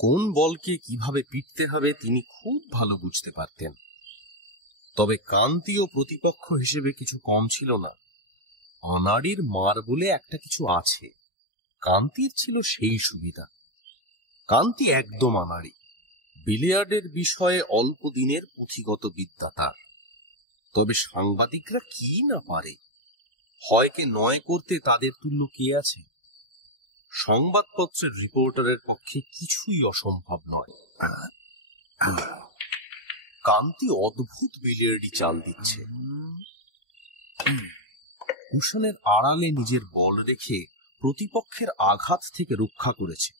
কোন বলকে কিভাবে পিটতে হবে তিনি খুব ভালো বুঝতে পারতেন। তবে কান্তিও প্রতিপক্ষ হিসেবে কিছু কম ছিল না। আনাড়ির মার বলে একটা কিছু আছে, কান্তির ছিল সেই সুবিধা। কান্তি একদম আনাড়ি। বিলিয়ার্ডের বিষয়ে অল্প দিনের পুঁথিগত বিদ্যা তার। তবে সাংবাদিকরা কি না পারে, হয়কে নয় করতে তাদের তুল্য কে আছে? সংবাদপত্রের রিপোর্টারের পক্ষে কিছুই অসম্ভব নয়। কান্তি অদ্ভুত বিলিয়ার্ডি চাল দিচ্ছে। কুশনের আড়ালে নিজের বল রেখে প্রতিপক্ষের আঘাত থেকে রক্ষা করেছে,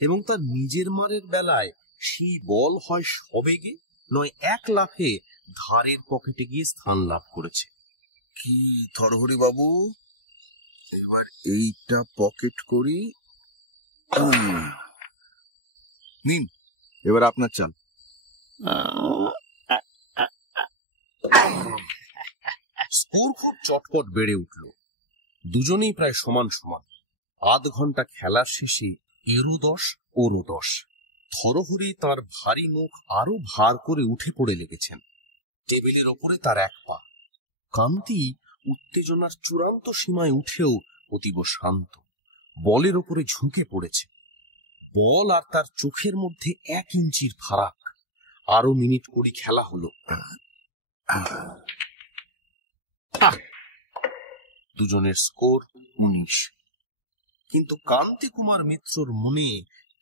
এবং তার নিজের মারের বেলায় সেই বল হয় সবেগে নয় এক লাফে ধারের পকেটে গিয়ে স্থান লাভ করেছে। কি থরহরি বাবু, এবার এইটা পকেট করি, নিন, এবার আপনার চাল। স্কোর খুব চটপট বেড়ে উঠল। দুজনেই প্রায় সমান সমান। আধ ঘন্টা খেলার শেষে এরও 10 ওরও 10। থরহরি তার ভারী মুখ আরো ভার করে উঠে পড়ে লেগেছেন। টেবিলের ওপরে তার এক পা। কান্তি উত্তেজনার চূড়ান্ত সীমায় উঠেও অতীব শান্ত। বলের ওপরে ঝুঁকে পড়েছে। বল আর তার চোখের মধ্যে 1 ইঞ্চির ফারাক। আরো মিনিট 20 খেলা হলো। দুজনের স্কোর 19। কিন্তু কান্তি কুমার মিত্রর মনে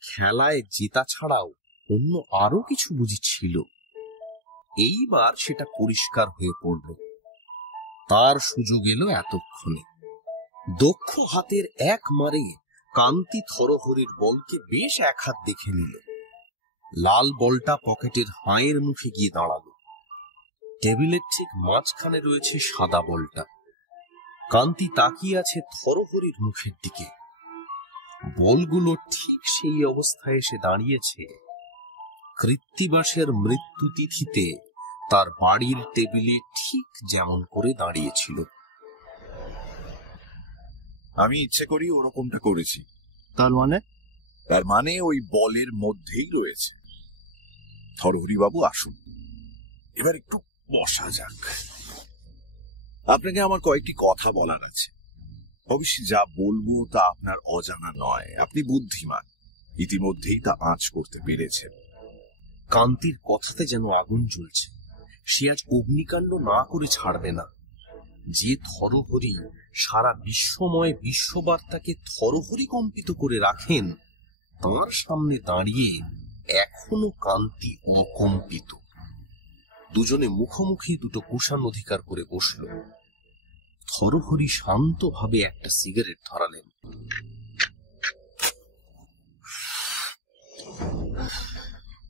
খেলায় জেতা ছাড়াও অন্য আরো কিছু বুঝি ছিল। এইবার সেটা পরিষ্কার হয়ে পড়ল। তার সুযোগ এলো এতক্ষণে। দক্ষ হাতের এক মারে কান্তি থরহরির বলকে বেশ এক হাত দেখে নিল। লাল বলটা পকেটের হাঁয়ের মুখে গিয়ে দাঁড়ালো। টেবিলের ঠিক মাঝখানে রয়েছে সাদা বলটা। কান্তি তাকিয়ে আছে থরহরির মুখের দিকে। বলগুলো ঠিক সেই অবস্থায় এসে দাঁড়িয়েছে কৃত্তিবাসের মৃত্যু তিথিতে তার বাড়ির টেবিলে ঠিক যেমন করে দাঁড়িয়েছিল। আমি ইচ্ছে করি ওরকমটা করেছি। তার মানে ওই বলের মধ্যেই রয়েছে। থরহরি বাবু, আসুন, এবার একটু বসা যাক। আপনাকে আমার কয়েকটি কথা বলার আছে। অবশ্যই যা বলবো তা আপনার অজানা নয়। আপনি বুদ্ধিমান, ইতিমধ্যেই তা আঁচ করতে পেরেছেন। কান্তির কথাতে যেন আগুন জ্বলছে। সে আজ অগ্নিকাণ্ড না করে ছাড়বে না। যে থরহরি সারা বিশ্বময় বিশ্ববার্তাকে থরহরি কম্পিত করে রাখেন, তার সামনে দাঁড়িয়ে এখনো কান্তি অকম্পিত। দুজনে মুখোমুখি দুটো কুশান অধিকার করে বসল। থরহরি শান্তভাবে একটা সিগারেট ধরালেন।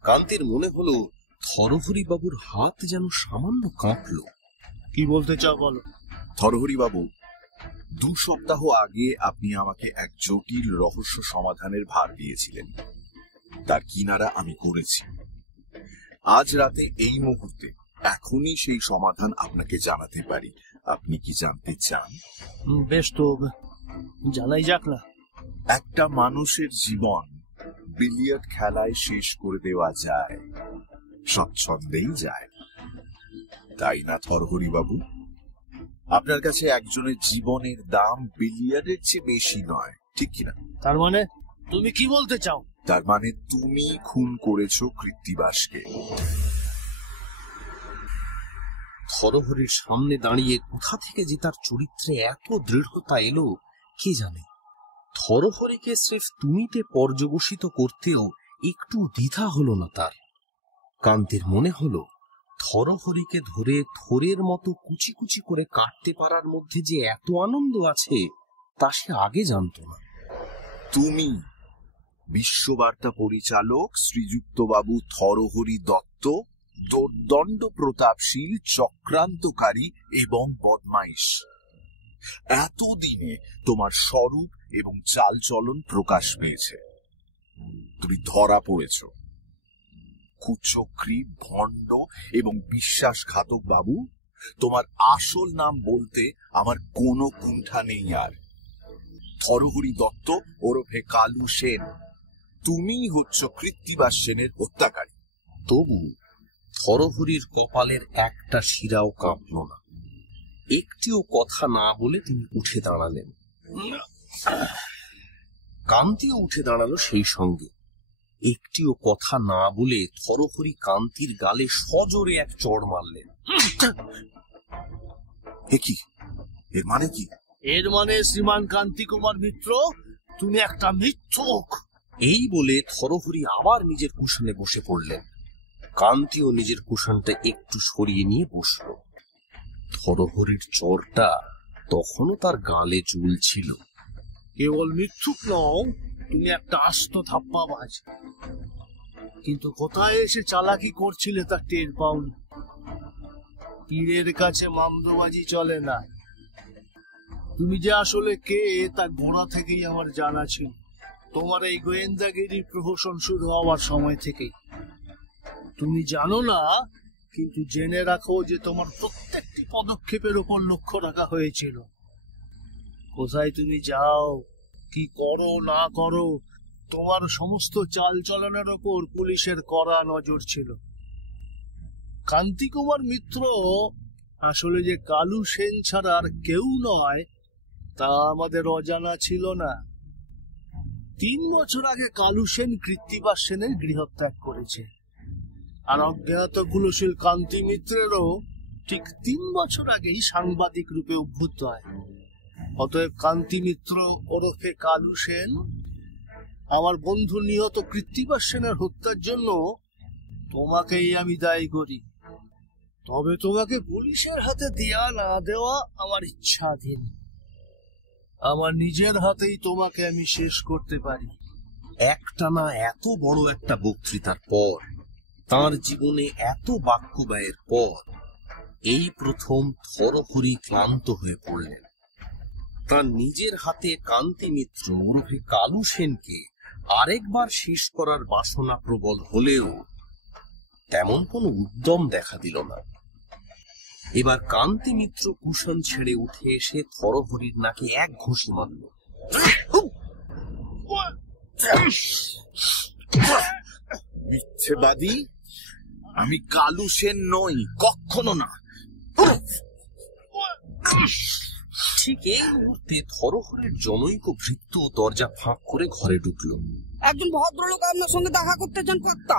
কান্তির মনে হলো থরহরি বাবুর হাত যেন সামান্য কাঁপল। কি বলতে চাও বলো। থরহরি বাবু, 2 সপ্তাহ আগে আপনি আমাকে এক জটিল রহস্য সমাধানের ভার দিয়েছিলেন। তার কিনারা আমি করেছি। আজ রাতে এই মুহূর্তে এখনই সেই সমাধান আপনাকে জানাতে পারি। আপনি কি জানতে চান? বেশ, তো জানাই যাক না। একটা মানুষের জীবন বিলিয়ার্ড খেলায় শেষ করে দেওয়া যায়, স্বচ্ছন্দেই যায়, তাই না থরহরি বাবু? আপনার কাছে একজনের জীবনের দাম বিলিয়ার্ডের চেয়ে বেশি নয়, ঠিক কিনা? তার মানে তুমি কি বলতে চাও? তার মানে তুমি খুন করেছো কৃত্তিবাসকে। থরহরির সামনে দাঁড়িয়ে কোথা থেকে যে তার চরিত্রে এত দৃঢ়তা এলো কে জানে। থরহরিকে স্রেফ তুমিতে পর্যবসিত করতেও একটু দ্বিধা হলো না তার। কান্তির মনে হলো থরহরিকে ধরে থোরের মতো কুচি কুচি করে কাটতে পারার মধ্যে যে এত আনন্দ আছে তা সে আগে জানত না। তুমি বিশ্ববার্তা পরিচালক শ্রীযুক্ত বাবু থরহরি দত্ত, দুর্দণ্ড প্রতাপশীল, চক্রান্তকারী এবং বদমাইশ। এতদিনে তোমার স্বরূপ এবং চালচলন প্রকাশ পেয়েছে। তুমি ধরা পড়েছ। কুচক্রী, ভণ্ড এবং বিশ্বাসঘাতক বাবু, তোমার আসল নাম বলতে আমার কোনো কুণ্ঠা নেই আর। থরহরি দত্ত ওরফে কালু সেন, তুমিই হচ্ছ কৃত্তিবাস সেনের হত্যাকারী। তবু থরহরির কপালের একটা শিরাও কাঁপল না। একটিও কথা না বলে তিনি উঠে দাঁড়ালেন। কান্তিও উঠে দাঁড়ালো সেই সঙ্গে। একটিও কথা না বলে থরহরি কান্তির গালে সজোরে এক চড় মারলেন। এর মানে কি? এর মানে শ্রীমান কান্তি কুমার মিত্র, তুমি একটা মিথ্যুক। এই বলে থরহরি আবার নিজের কুশনে বসে পড়লেন। কান্তিও নিজের কুশনটা একটু সরিয়ে নিয়ে বসল। থরহরির চড়টা তখনও তার গালে ঝুলছিল। কেবল মিথ্যুক নও, তুমি একটা আস্ত ধাপ্পাবাজ। কিন্তু কোথায় এসে চালাকি করছিলে তা টের পাওনি। পীরের কাছে মামদোবাজি চলে না। তুমি যে আসলে কে তা গোড়া থেকেই আমার জানা ছিল। তোমার এই গোয়েন্দাগিরির প্রহসন শুরু হওয়ার সময় থেকেই। তুমি জানো না, কিন্তু জেনে রাখো যে তোমার প্রত্যেকটি পদক্ষেপের উপর লক্ষ্য রাখা হয়েছিল। কোথায় তুমি যাও, কি করো না করো, তোমার সমস্ত চাল চলনের ওপর পুলিশের কড়া নজর ছিল। কান্তি কুমার মিত্র আসলে যে কালু সেন ছাড়া আর কেউ নয় তা আমাদের অজানা ছিল না। 3 বছর আগে কালু সেন কৃত্তিবাস সেনের গৃহত্যাগ করেছে, আর অজ্ঞাত কুলশীল কান্তি মিত্রেরও ঠিক 3 বছর আগেই সাংবাদিক রূপে উদ্ভূত হয়। অতএব কান্তি মিত্র ওরফে কালু সেন আমার বন্ধু নিহত কৃত্তিবাস সেনের হত্যার জন্য তোমাকেই আমি দায়ী করি। তবে তোমাকে পুলিশের হাতে দেয়া না দেওয়া আমার ইচ্ছাধীন। আমার নিজের হাতেই তোমাকে আমি শেষ করতে পারি। একটানা এত বড় একটা বক্তৃতার পর, তার জীবনে এত বাক্য ব্যয়ের পর, এই প্রথম থরহরি ক্লান্ত হয়ে পড়লেন। তার নিজের হাতে কান্তি মিত্র ওরফে কালু সেনকে আরেকবার শেষ করার বাসনা প্রবল হলেও তেমন কোনো উদ্যম দেখা দিল না। এবার কান্তি মিত্র কুশন ছেড়ে উঠে এসে থরহরির নাকে এক ঘুষি মারল। মিথ্যেবাদী! আমি কালু সেন নই, কখনো না। ঠিক এই মুহূর্তে থরহরির জনৈক ভৃত্য দরজা ফাঁক করে ঘরে ঢুকল। একজন ভদ্রলোক আপনার সঙ্গে দেখা করতে চান কর্তা।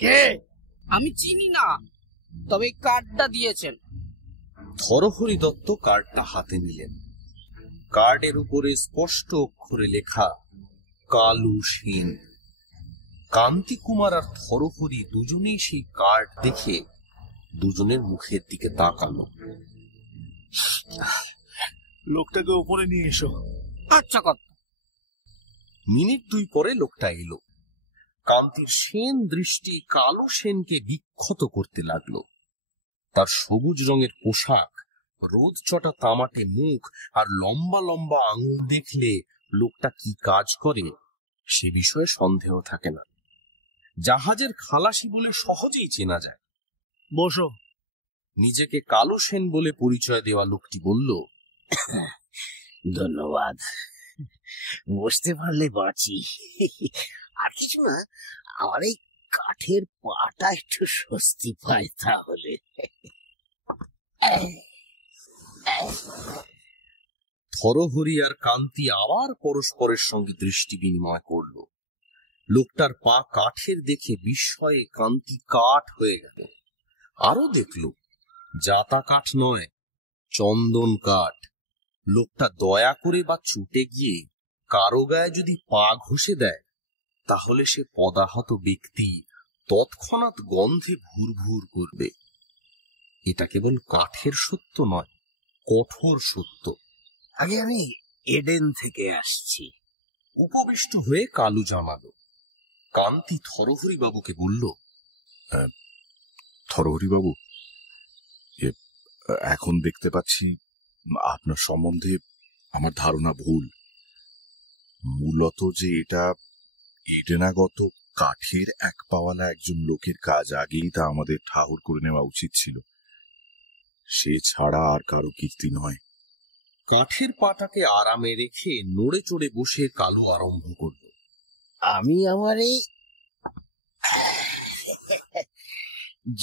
কে? আমি চিনি না, তবে এই কার্ডটা দিয়েছেন। থরহরি দত্ত কার্ডটা হাতে নিলেন। কার্ডের উপরে স্পষ্ট অক্ষরে লেখা কালু সেন। কান্তি কুমার আর থরহরি দুজনেই সেই কার্ড দেখে দুজনের মুখের দিকে তাকালো। লোকটাকে উপরে নিয়ে এসো। আচ্ছা কর্তা। মিনিট 2 পরে লোকটা এলো। কান্তির সেন দৃষ্টি কালু সেনকে বিক্ষত করতে লাগলো। তার সবুজ রঙের পোশাক, রোদ চটা তামাটে মুখ আর লম্বা লম্বা আঙুল দেখলে লোকটা কি কাজ করে সে বিষয়ে সন্দেহ থাকে না। জাহাজের খালাসি বলে সহজেই চেনা যায়। বসো। নিজেকে কালু সেন বলে পরিচয় দেওয়া লোকটি বলল, ধন্যবাদ, বসতে পারলে বাঁচি। আর কিছু না, আমার এই কাঠের পাটা একটু স্বস্তি পায় তাহলে। থরহরি আর কান্তি আবার পরস্পরের সঙ্গে দৃষ্টি বিনিময় করল। লোকটার পা কাঠের দেখে বিস্ময়ে কান্তি কাঠ হয়ে গেল। আরো দেখল জাতা কাঠ নয়, চন্দন কাঠ। লোকটা দয়া করে বা ছুটে গিয়ে কারো গায়ে যদি পা ঘষে দেয় তাহলে সে পদাহত ব্যক্তি তৎক্ষণাৎ গন্ধে ভুর ভুর করবে। এটা কেবল কাঠের সত্য নয়, কঠোর সত্য। আগে আমি এডেন থেকে আসছি। উপবিষ্ট হয়ে কালু জানালো। কান্তি থরহরি বাবুকে বলল, থরহরি বাবু, এখন দেখতে পাচ্ছি আপনার সম্বন্ধে আমার ধারণা ভুল। মূলত যে এটা এডেনাগত কাঠের এক পাওয়ালা একজন লোকের কাজ, আগেই তা আমাদের ঠাহর করে নেওয়া উচিত ছিল। সে ছাড়া আর কারো কীর্তি নয়। কাঠের পাটাকে আরামে রেখে নড়ে চড়ে বসে কালু আরম্ভ করল। আমি আমার এই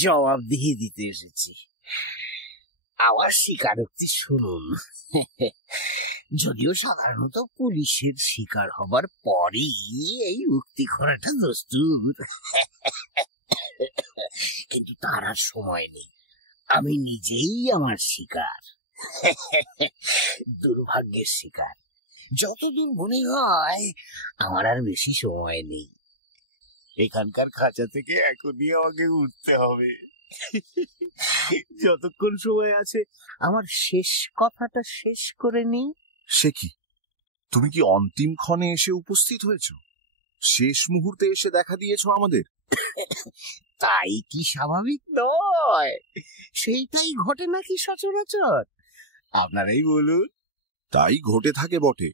জবাবদিহি দিতে এসেছি। আমার স্বীকারোক্তি শুনুন। যদিও সাধারণত পুলিশের শিকার হবার পরই এই উক্তি করাটা দস্তুর, কিন্তু তার আর সময় নেই। আমি নিজেই আমার শিকার, দুর্ভাগ্যের শিকার। যতদূর মনে হয় আমার আর বেশি সময় নেই। এখানকার খাঁচা থেকে এখনই আমাকে উঠতে হবে। যতক্ষণ সময় আছে আমার শেষ কথাটা শেষ করে নি। সে কি, তুমি কি অন্তিম ক্ষণে এসে উপস্থিত হয়েছ? শেষ মুহূর্তে এসে দেখা দিয়েছ আমাদের? তাই কি স্বাভাবিক নয়? সেইটাই ঘটে নাকি সচরাচর? আপনারাই বলুন। তাই ঘটে থাকে বটে,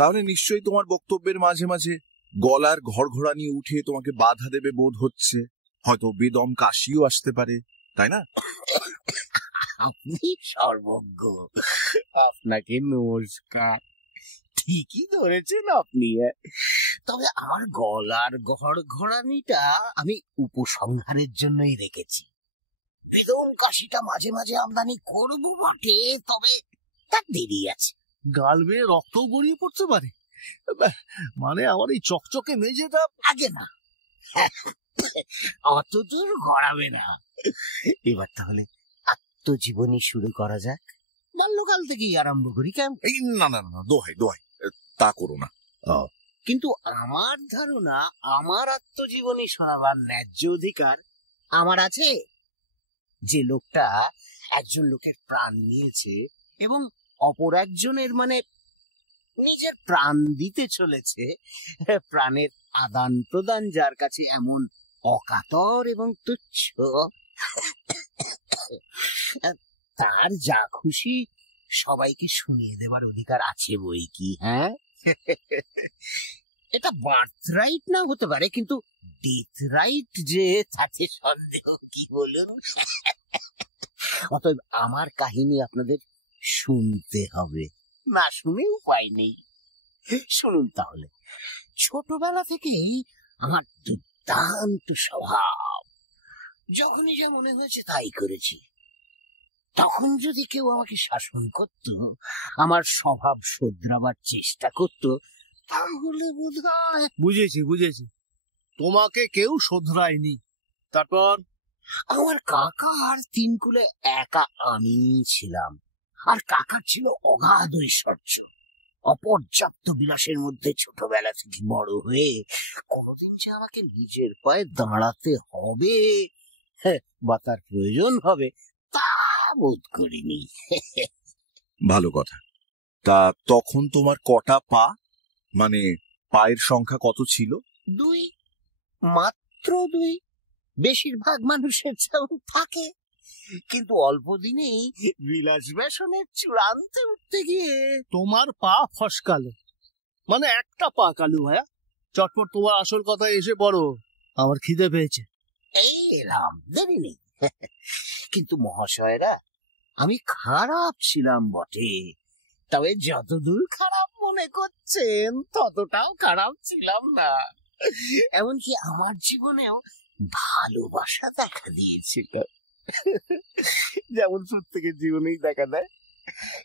তাহলে নিশ্চয়ই তোমার বক্তব্যের মাঝে মাঝে গলার ঘড়ঘড়ানি উঠে তোমাকে বাধা দেবে বোধ হচ্ছে। হয়তো বেদম কাশিও আসতে পারে, তাই না? আপনি সর্বজ্ঞ, আপনাকে নমস্কার। ঠিকই ধরেছেন আপনি। তবে আমার গলার ঘড়ঘড়ানিটা আমি উপসংহারের জন্যই রেখেছি। বেদম কাশিটা মাঝে মাঝে আমদানি করবো বটে, তবে তার দেরি আছে। গাল বেয়ে রক্ত গড়িয়ে পড়তে পারে, মানে আমার এই চকচকে মেঝেটা। আগে না, অত দূর গড়াবে না। এবার তাহলে আত্মজীবনী শুরু করা যাক। বাল্যকাল থেকেই আরম্ভ করি কেমন? এই না না না, দোহাই দোহাই, তা করো না। কিন্তু আমার ধারণা আমার আত্মজীবনী শোনাবার ন্যায্য অধিকার আমার আছে। যে লোকটা একজন লোকের প্রাণ নিয়েছে এবং অপর একজনের মানে নিজের প্রাণ দিতে চলেছে, প্রাণের আদান প্রদান যার কাছে এমন অকাতর এবং তুচ্ছ, তার যা খুশি সবাইকে শুনিয়ে দেবার অধিকার আছে বই কি। হ্যাঁ, এটা বার্থ রাইট না হতে পারে, কিন্তু ডেথ রাইট যে, তাতে সন্দেহ কি বলুন? অতএব আমার কাহিনী আপনাদের শুনতে হবে, না শুনে উপায় নেই। শুনুন তাহলে। ছোটবেলা থেকেই আমার দুর্দান্ত স্বভাব, যখনই যা মনে হয়েছে তাই করেছি। তখন যদি কেউ আমাকে শাসন করত, আমার স্বভাব শোধরাবার চেষ্টা করত, তাহলে বোধহয়। বুঝেছি বুঝেছি, তোমাকে কেউ শোধরায়নি। তারপর? আমার কাকা আর তিন কুলে একা আমি ছিলাম, আর কাকার ছিল অগাধ ঐশ্বর্য। অপর্যাপ্ত বিলাসের মধ্যে ছোটবেলা থেকে বড় হয়ে কোনদিন যে আমাকে নিজের পায়ে দাঁড়াতে হবে বা তার প্রয়োজন হবে তা বোধ করিনি। ভালো কথা। তা তখন তোমার কটা পা, মানে পায়ের সংখ্যা কত ছিল? 2, মাত্র 2। বেশিরভাগ মানুষের যেমন থাকে, কিন্তু অল্প দিনেই বিলাস ব্যসনের চূড়ান্তে উঠতে গিয়ে তোমার পা ফসকালো, মানে একটা পা। কালু ভাইয়া, চটপট তোমার আসল কথায় এসে পড়ো, আমার খিদে পেয়েছে। এই এলাম, দেরি নেই। কিন্তু মহাশয়রা, আমি খারাপ ছিলাম বটে, তবে যতদূর খারাপ মনে করছেন ততটাও খারাপ ছিলাম না। এমনকি আমার জীবনেও ভালোবাসা দেখা দিয়েছিল, যেমন প্রত্যেকের জীবনেই দেখা দেয়।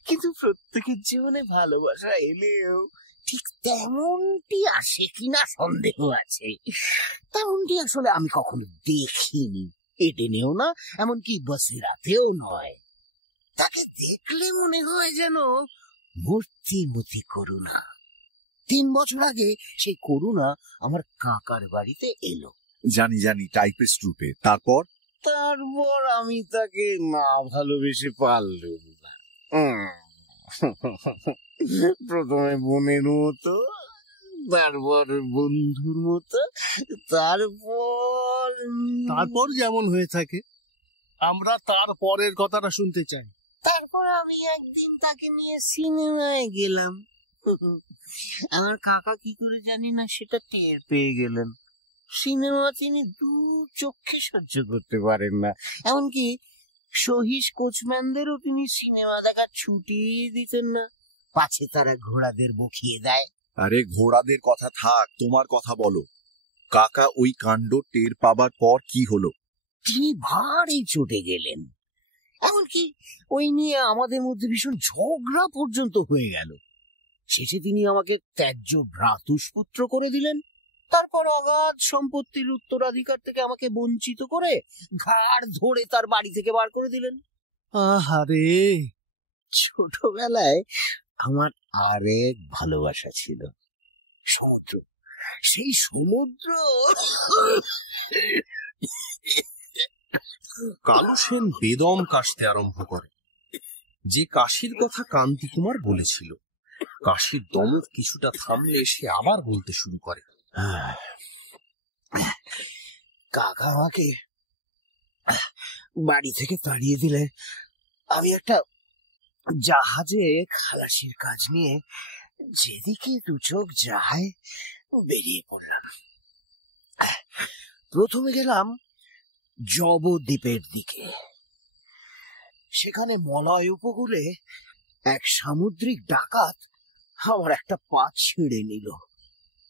কিন্তু প্রত্যেকের জীবনে ভালোবাসা এলেও ঠিক তেমনটি আসে কিনা সন্দেহ আছে। তেমনটি আসলে আমি কখনো দেখিনি, এডেনেও না, এমনকি বসিরাতেও নয়। তাকে দেখলে মনে হয় যেন মূর্তিমতি করুণা। 3 বছর আগে সেই করুণা আমার কাকার বাড়িতে এলো। জানি জানি, টাইপিস্ট রূপে। তারপর আমি তাকে না ভালোবেসে পারলাম না। প্রথমে বোনের মতো, তারপর বন্ধুর মতো, তারপর যেমন হয়ে থাকে, আমরা তার পরের কথাটা শুনতে চাই। তারপর আমি একদিন তাকে নিয়ে সিনেমায় গেলাম। আমার কাকা কি করে জানি না সেটা টের পেয়ে গেলেন। সিনেমা তিনি 2 চোখে সহ্য করতে পারেন না, এমনকি সহিস কোচম্যানদেরও তিনি সিনেমা দেখার ছুটি দিতেন না, পাছে তারা ঘোড়াদের বকিয়ে দেয়। আরে ঘোড়াদের কথা থাক, তোমার কথা বলো। কাকা ওই কাণ্ড টের পাবার পর কি হলো? তিনি ভারী চটে গেলেন, এমনকি ওই নিয়ে আমাদের মধ্যে ভীষণ ঝগড়া পর্যন্ত হয়ে গেল। শেষে তিনি আমাকে ত্যায্য ভ্রাতুষ্পুত্র করে দিলেন। তারপর অগাধ সম্পত্তির উত্তরাধিকার থেকে আমাকে বঞ্চিত করে ঘাড় ধরে তার বাড়ি থেকে বার করে দিলেন। আহারে, ছোটবেলায় আমার আরেক ভালোবাসা ছিল, সমুদ্র। সেই সমুদ্র। কালু সেন বেদম কাশতে আরম্ভ করে। যে কাশির কথা কান্তি কুমার বলেছিল, কাশির দমক কিছুটা থামলে সে আবার বলতে শুরু করে। কাকা আমাকে বাড়ি থেকে তাড়িয়ে দিলে আমি একটা জাহাজে খালাসির কাজ নিয়ে যেদিকে দু চোখ যায় বেরিয়ে পড়লাম। প্রথমে গেলাম জবদ্বীপের দিকে। সেখানে মলয় উপকূলে এক সামুদ্রিক ডাকাত আমার একটা পা ছিঁড়ে নিল।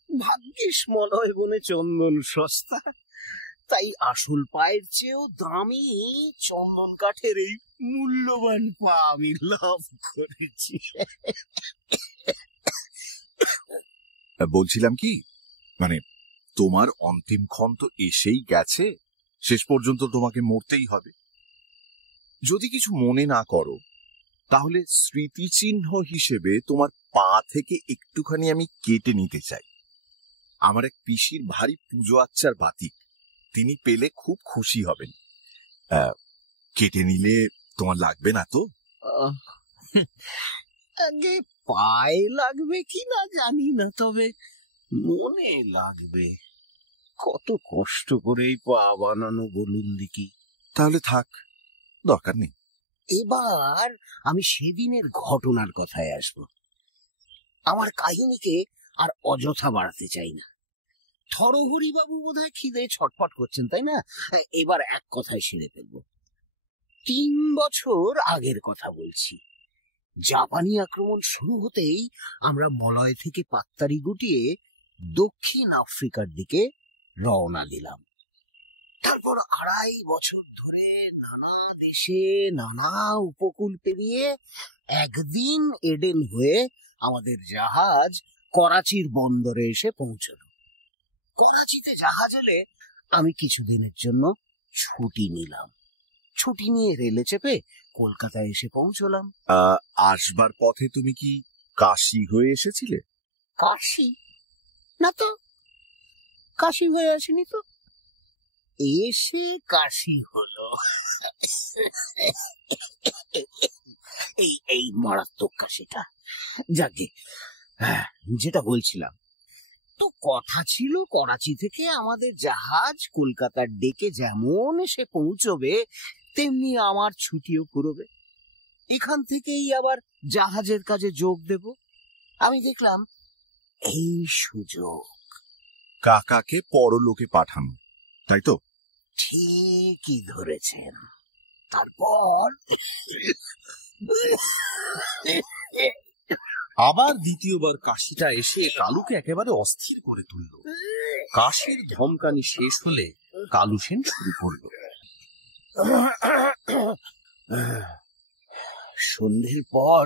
ভাগ্যিস মলয় বনে চন্দন সস্তা, তাই আসল পায়ের চেয়েও দামি চন্দন কাঠের এই মূল্যবান পা আমি লাভ করেছি। বলছিলাম কি, মানে তোমার অন্তিম ক্ষণ তো এসেই গেছে, শেষ পর্যন্ত তোমাকে মরতেই হবে। যদি কিছু মনে না করো তাহলে স্মৃতিচিহ্ন হিসেবে তোমার পা থেকে একটুখানি আমি কেটে নিতে চাই। আমার এক পিসির ভারী পুজো আচ্চার বাতিক, তিনি পেলে খুব খুশি হবেন। কেটে নিলে তোমার লাগবে না তো? আগে পায়ে লাগবে কি না জানি না, তবে মনে লাগবে। কত কষ্ট করে এই পা বানানো বলুন দেখি। তাহলে থাক, দরকার নেই। এবার আমি সেদিনের ঘটনার কথায় আসব। আমার কাহিনীকে আর অযথা বাড়াতে চাই না। থরহরি বাবু বোধহয় খিদে ছটফট করছেন, তাই না? এবার এক কথায় সেরে ফেলবো। 3 বছর আগের কথা বলছি। জাপানি আক্রমণ শুরু হতেই আমরা মলয় থেকে পাত্তারি গুটিয়ে দক্ষিণ আফ্রিকার দিকে রওনা দিলাম। তারপর 2.5 বছর ধরে নানা দেশে নানা উপকূল পেরিয়ে একদিন এডেন হয়ে আমাদের জাহাজ করাচির বন্দরে এসে পৌঁছল। করাচিতে জাহাজ এলে আমি কিছুদিনের জন্য ছুটি নিলাম। ছুটি নিয়ে রেলে চেপে কলকাতায় এসে পৌঁছলাম। আসবার পথে তুমি কি কাশী হয়ে এসেছিলে? কাশী? না তো, কাশী হয়ে আসেনি তো। এসে কাশী হলো। এই মারাত্মক কাশিটা। যাকে যেটা বলছিলাম, তো কথা ছিল করাচি থেকে আমাদের জাহাজ কলকাতার ডেকে যেমন এসে পৌঁছবে তেমনি আমার ছুটিও ফুরবে। এখান থেকেই আবার জাহাজের কাজে যোগ দেব। আমি দেখলাম এই সুযোগ। কাকাকে পরলোকে পাঠানো, তাই তো? ঠিকই ধরেছেন। তারপর আবার দ্বিতীয়বার কাশিটা এসে কালুকে একেবারে অস্থির করে তুলল। কাশির ধমকানি শেষ হলে কালু সেন শুরু করল। সন্ধ্যের পর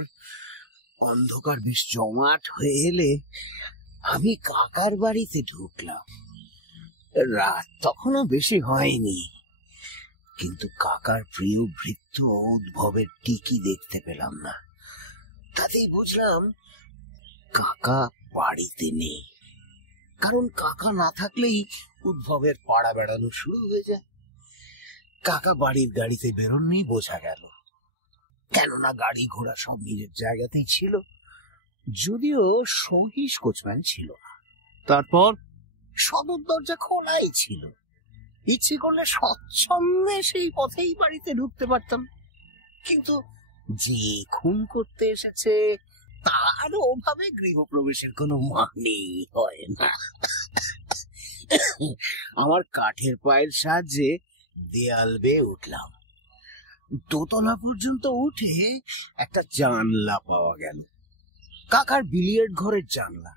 অন্ধকার বেশ জমাট হয়ে এলে আমি কাকার বাড়িতে ঢুকলাম। রাত তখনও বেশি হয়নি, কিন্তু কাকার প্রিয় ভৃত্য উদ্ভবের টিকি দেখতে পেলাম না। তাতেই বুঝলাম কাকা বাড়িতে নেই। কারণ কাকা না থাকলেই উদ্ভবের পাড়া বেড়ানো শুরু হয়ে যায়। কাকা বাড়ির গাড়িতে বেরোননি বোঝা গেল, কেননা গাড়ি ঘোড়া সব নিজের জায়গাতেই ছিল, যদিও সহিস কোচম্যান ছিল না। তারপর সদর দরজা খোলাই ছিল, ইচ্ছে করলে স্বচ্ছন্দে সেই পথেই বাড়িতে ঢুকতে পারতাম। কিন্তু যে খুন করতে এসেছে তার ওভাবে গৃহপ্রবেশের কোনো মানেই হয় না। আমার কাঠের পায়ের সাহায্যে দেয়াল বেয়ে উঠলাম। দোতলা পর্যন্ত উঠে একটা জানলা পাওয়া গেল, কাকার বিলিয়ার্ড ঘরের জানলা।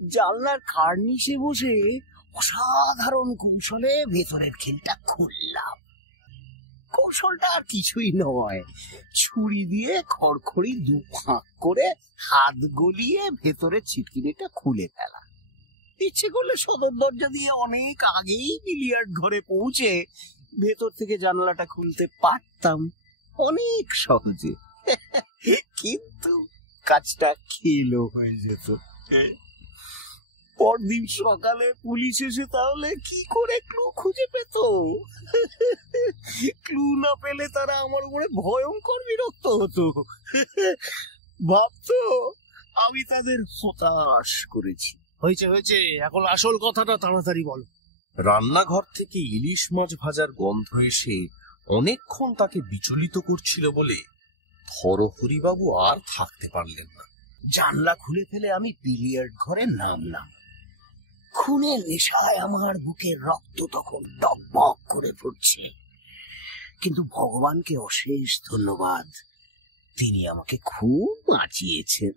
জানলার কার্নিশে বসে অসাধারণ কৌশলে ভেতরের খিলটা খুললাম। কৌশলটা আর কিছুই নয়, ছুরি দিয়ে খড়খড়ি 2 ফাঁক করে হাত গলিয়ে ভেতরে ছিটকিনিটা খুলে ফেলা। ইচ্ছে করলে সদর দরজা দিয়ে অনেক আগেই বিলিয়ার্ড ঘরে পৌঁছে ভেতর থেকে জানালাটা খুলতে পারতাম অনেক সহজে, কিন্তু কাজটা খেলো হয়ে যেত। পরদিন সকালে পুলিশ এসে তাহলে কি করে ক্লু খুঁজে পেত? ক্লু না পেলে তারা আমার উপরে ভয়ঙ্কর বিরক্ত হতো। ভাবতো আমি তাদের হতাশ করেছি। হয়েছে হয়েছে, এখন আসল কথাটা তাড়াতাড়ি বলো। রান্নাঘর থেকে ইলিশ মাছ ভাজার গন্ধ এসে অনেকক্ষণ তাকে বিচলিত করছিল বলে থরহরিবাবু আর থাকতে পারলেন না। জানলা খুলে ফেলে আমি বিলিয়ার্ড ঘরে নামলাম। খুনের নেশায় আমার বুকের রক্ত তখন টকবক করে ফুটছে, কিন্তু ভগবানকে অশেষ ধন্যবাদ, তিনি আমাকে খুব বাঁচিয়েছেন।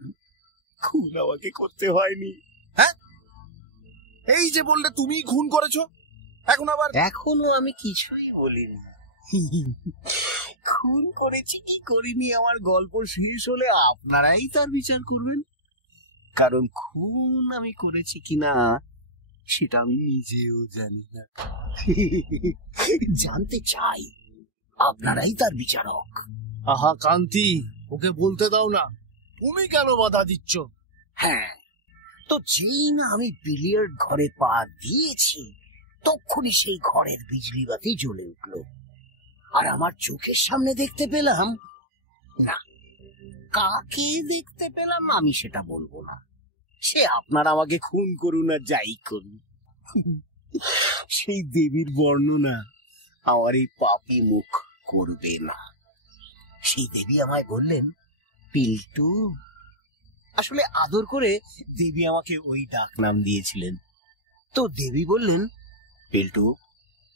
খুন আমাকে করতে হয়নি। হ্যাঁ, এই যে বললে তুমি খুন করেছো, এখন আবার? এখনো আমি কিছুই বলিনি। খুন করেছি কি করিনি আমার গল্প শেষ হলে আপনারাই তার বিচার করবেন, কারণ খুন আমি করেছি কিনা সেটা আমি নিজেও জানি না। জানতে চাই, আপনারাই তার বিচারক। আহা কান্তি, ওকে বলতে দাও না, তুমি কেন বাধা দিচ্ছ? হ্যাঁ, তো যেই না আমি বিলিয়ার্ড ঘরে পা দিয়েছি তখনই সেই ঘরের বিজলি বাতি জ্বলে উঠল, আর আমার চোখের সামনে দেখতে পেলাম, না, কাকে দেখতে পেলাম আমি সেটা বলবো না, সে আপনারা আমাকে খুন করুন আর যাই করুন। সেই দেবীর বর্ণনা আমার এই পাপী মুখ করবে না। সেই দেবী আমায় বললেন, পিল্টু। আসলে আদর করে দেবী আমাকে ওই ডাক নাম দিয়েছিলেন। তো দেবী বললেন, পিল্টু,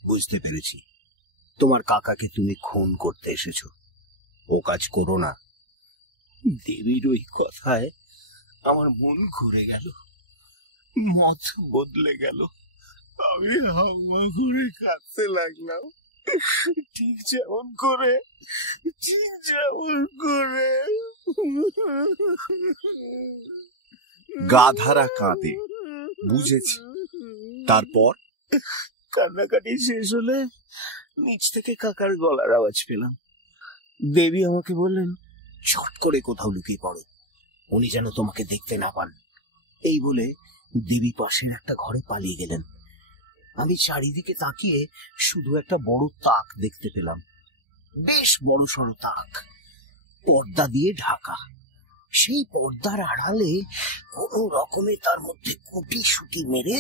বুঝতে পেরেছি তোমার কাকাকে তুমি খুন করতে এসেছো, ও কাজ করো না। দেবীর ওই কথায় আমার মন ঘুরে গেল, মত বদলে গেল। আমি হাওয়া করে কাঁদতে লাগলাম, ঠিক যেমন করে। গাধারা কাঁদে, বুঝেছি। তারপর? কান্নাকাটি শেষ হলে নিচ থেকে কাকার গলার আওয়াজ পেলাম। দেবী আমাকে বললেন, চট করে কোথাও লুকিয়ে পড়ো, উনি যেন তোমাকে দেখতে না পান। এই বলে দেবী পাশের একটা ঘরে পালিয়ে গেলেন। আমি চারিদিকে তাকিয়ে শুধু একটা বড় তাক দেখতে পেলাম, বেশ বড় সড় তাক, পর্দা দিয়ে ঢাকা। সেই পর্দার আড়ালে কোন রকমে তার মধ্যে কুটি সুটি মেরে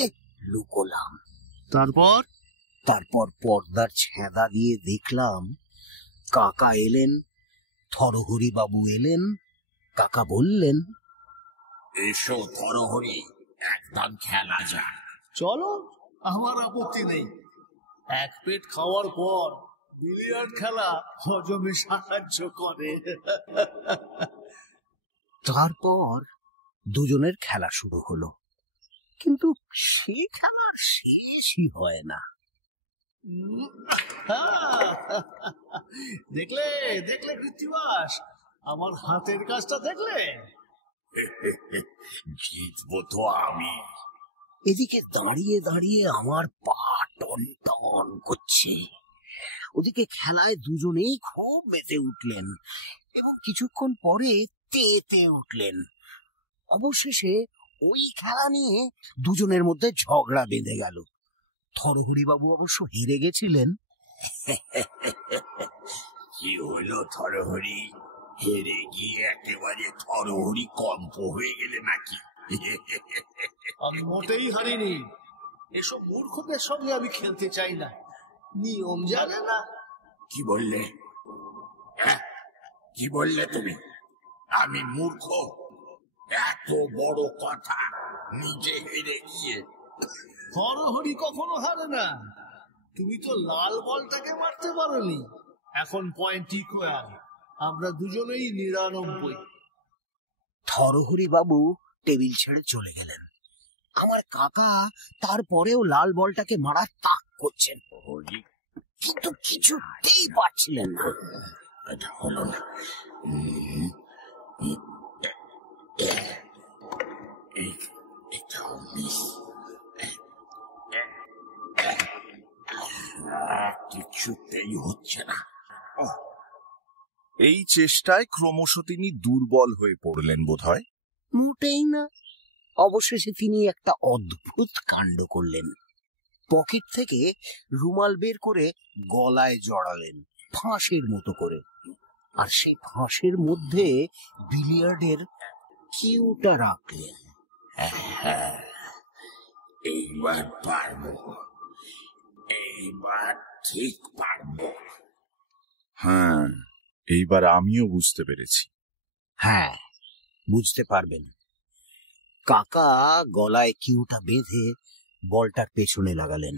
লুকোলাম। তারপর পর্দার ছেঁদা দিয়ে দেখলাম কাকা এলেন, থরহরি বাবু এলেন। কাকা বললেন, এসো থরহরি, একদম খেলা যাক। চলো, আমার আপত্তি নেই। এক পেট খাওয়ার পর বিলিয়ার্ড খেলা হজমে সাহায্য করে। তারপর দুজনের খেলা শুরু হলো, কিন্তু সে খেলার শেষই হয় না। দেখলে দেখলে কৃত্তিবাস, আমার হাতের কাজটা দেখলে? জিতবো তো আমি। এদিকে দাঁড়িয়ে দাঁড়িয়ে আমার পা টন টন করছে, ওদিকে খেলায় দুজনেই খুব মেতে উঠলেন এবং কিছুক্ষণ পরে তেতে উঠলেন। অবশেষে ওই খেলা নিয়ে দুজনের মধ্যে ঝগড়া বেঁধে গেল। থরহরি বাবু অবশ্য হেরে গেছিলেন। কি হলো থরহরি, হেরে গিয়ে একেবারে থরহরি কম্প হয়ে গেলে নাকি? আমি মোটেই হারিনি, এসব মূর্খদের সঙ্গে আমি খেলতে চাই না, নিয়ম জানে না। কি বললে? কি বললে তুমি? আমি মূর্খ? এত বড় কথা, নিজে হেরে গিয়ে? থরহরি কখনো হারে না, তুমি তো লাল বলটাকে মারতে পারোনি। এখন পয়েন্ট ইকুয়াল, আমরা দুজনেই 99। থরহরি বাবু টেবিল ছেড়ে চলে গেলেন। আমার কাকা তারপরেও লাল বলটাকে মারার তাক করছেন, কিন্তু কিছুতেই পারছিলেন না। এটা হলো না। এটাও মিস। কিছুতেই হচ্ছে না। এই চেষ্টায় ক্রমশ তিনি দুর্বল হয়ে পড়লেন বোধহয়। মোটেই না। অবশেষে তিনি একটা অদ্ভুত কাণ্ড করলেন। পকেট থেকে রুমাল বের করে গলায় জড়ালেন ফাঁসের মতো করে, আর সেই ফাঁসের মধ্যে বিলিয়ার্ডের কিউটা রাখলেন। এইবার পারবো, এইবার ঠিক পারবো। হ্যাঁ, এইবার আমিও বুঝতে পেরেছি। হ্যাঁ, বুঝতে পারবেন। কাকা গলায় কিউটা বেঁধে বলটার পেছনে লাগালেন।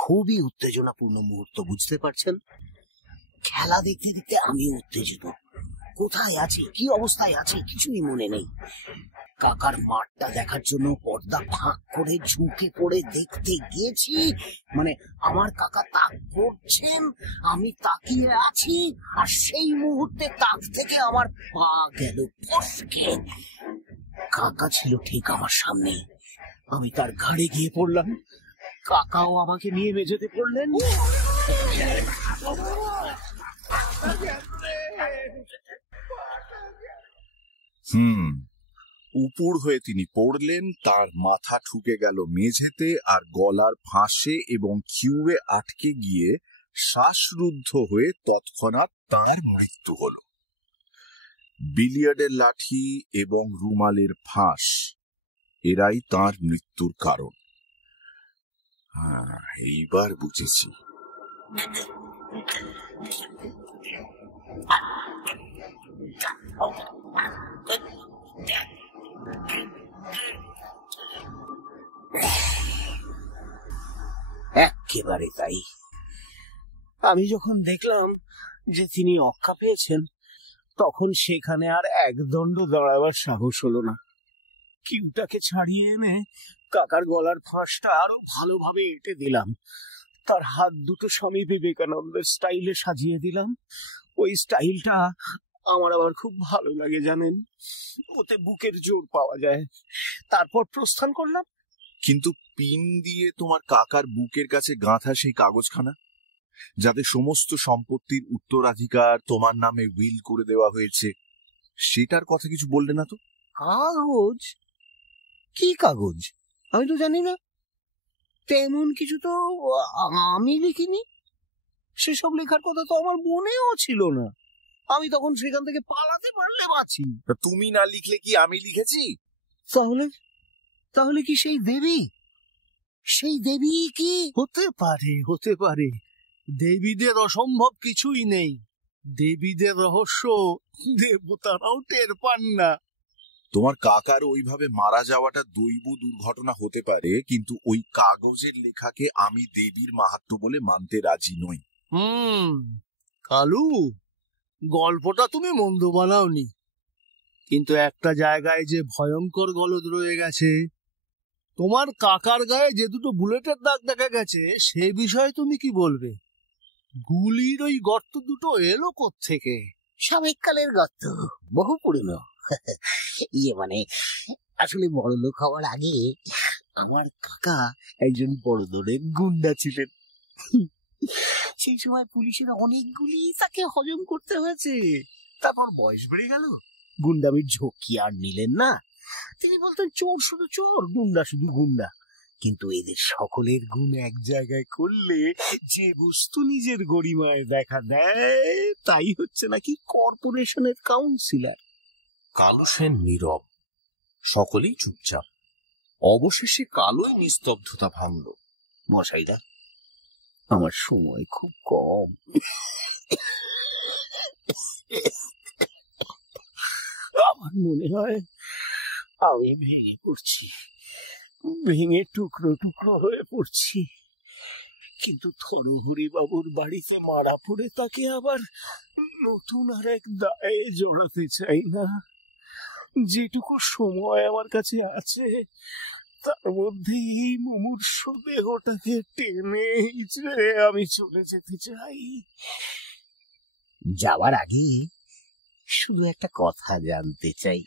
খুবই উত্তেজনাপূর্ণ মুহূর্ত, বুঝতে পারছেন? খেলা দেখতে দেখতে আমি উত্তেজিত। কোথায় আছে, কি অবস্থায় আছে কিছুই মনে নেই। কাকার মাঠটা দেখার জন্য পর্দা ফাঁক করে ঝুঁকে পড়ে দেখতে গিয়েছি, মানে আমার কাকা তাক করছেন, আমি তাকিয়ে আছি, আর সেই মুহূর্তে তাক থেকে আমার পা গেল ফসকে। কাকা ছিল ঠিক আমার সামনে, আমি তার ঘাড়ে গিয়ে পড়লাম, কাকাও আমাকে নিয়ে মেঝেতে পড়লেন। উপুর হয়ে তিনি পড়লেন, তার মাথা ঠুকে গেল মেঝেতে, আর গলার ফাঁসে এবং কিউয়ে আটকে গিয়ে শ্বাসরুদ্ধ হয়ে তৎক্ষণাৎ তার মৃত্যু হল। বিলিয়ার্ডের লাঠি এবং রুমালের ফাঁস, এরাই তার মৃত্যুর কারণ। এইবার বুঝেছি। একেবারে তাই। আমি যখন দেখলাম যে তিনি অক্কা পেয়েছেন, তখন সেখানে আর একদণ্ড দাঁড়াবার সাহস হলো না। কিউটাকে ছাড়িয়ে এনে কাকার গলার ফাঁসটা আরো ভালোভাবে এঁটে দিলাম। তার হাত দুটো স্বামী বিবেকানন্দের স্টাইলে সাজিয়ে দিলাম। ওই স্টাইলটা আমার আবার খুব ভালো লাগে, জানেন, ওতে বুকের জোর পাওয়া যায়। তারপর প্রস্থান করলাম। কিন্তু পিন দিয়ে তোমার কাকার বুকের কাছে গাঁথা সেই কাগজখানা, যাতে সমস্ত সম্পত্তির উত্তরাধিকার তোমার নামে উইল করে দেওয়া হয়েছে, সেটার কথা কিছু বললে না তো? কাগজ? কি কাগজ? আমি তো জানি না। তেমন কিছু তো আমি লিখিনি। সেসব লেখার কথা তো আমার মনেও ছিল না। আমি তখন সেখান থেকে পালাতে পারলে বাঁচি। তুমি না লিখলে কি আমি লিখেছি? তাহলে কি সেই দেবী? সেই দেবী কি? হতে পারে। দেবীদের অসম্ভব কিছুই নেই। দেবীদের রহস্য দেবতারাও টের পান না। তোমার কাকার ওইভাবে মারা যাওয়াটা দৈব দুর্ঘটনা হতে পারে, কিন্তু ওই কাগজের লেখাকে আমি দেবীর মাহাত্ম্য বলে মানতে রাজি নই। কালু, গল্পটা তুমি মন্দ বানাওনি, কিন্তু একটা জায়গায় যে ভয়ঙ্কর গলদ রয়ে গেছে। তোমার কাকার গায়ে যে দুটো বুলেটের দাগ দেখা গেছে, সে বিষয়ে তুমি কি বলবে? গুলির ওই গর্ত দুটো এলো কোত্থেকে? সাবেককালের গর্ত, বহু পুরনো। মানে আসলে বড়লোক হওয়ার আগে আমার কাকা একজন বড় দরের গুন্ডা ছিলেন। সেই সময় পুলিশের অনেকগুলি তাকে হজম করতে হয়েছে। তারপর বয়স বেড়ে গেল, গুন্ডামির ঝোঁকি আর নিলেন না। তিনি বলতেন, চোর শুধু চোর, গুন্ডা শুধু গুন্ডা। কিন্তু এদের সকলের গুণ এক জায়গায় করলে যে বস্তু নিজের গরিমায় দেখা দেয়, তাই হচ্ছে নাকি কর্পোরেশনের কাউন্সিলর। কালু সেন নীরব, সকলেই চুপচাপ। অবশেষে কালোই নিস্তব্ধতা ভাঙল। মশাইরা, আমার সময় খুব কম। আমার মনে হয় আমি ভেঙে পড়ছি, ভেঙে টুকরো টুকরো হয়ে পড়ছি। কিন্তু থরহরি বাবুর বাড়িতে মারা পড়ে তাকে আবার নতুন আর এক দায়ে জড়াতে চাই না। যেটুকু সময় আমার কাছে আছে, তার মধ্যে এই মুমূর্ষ দেহটাকে টেনে হিচড়ে আমি চলে যেতে চাই। যাওয়ার আগে শুধু একটা কথা জানতে চাই,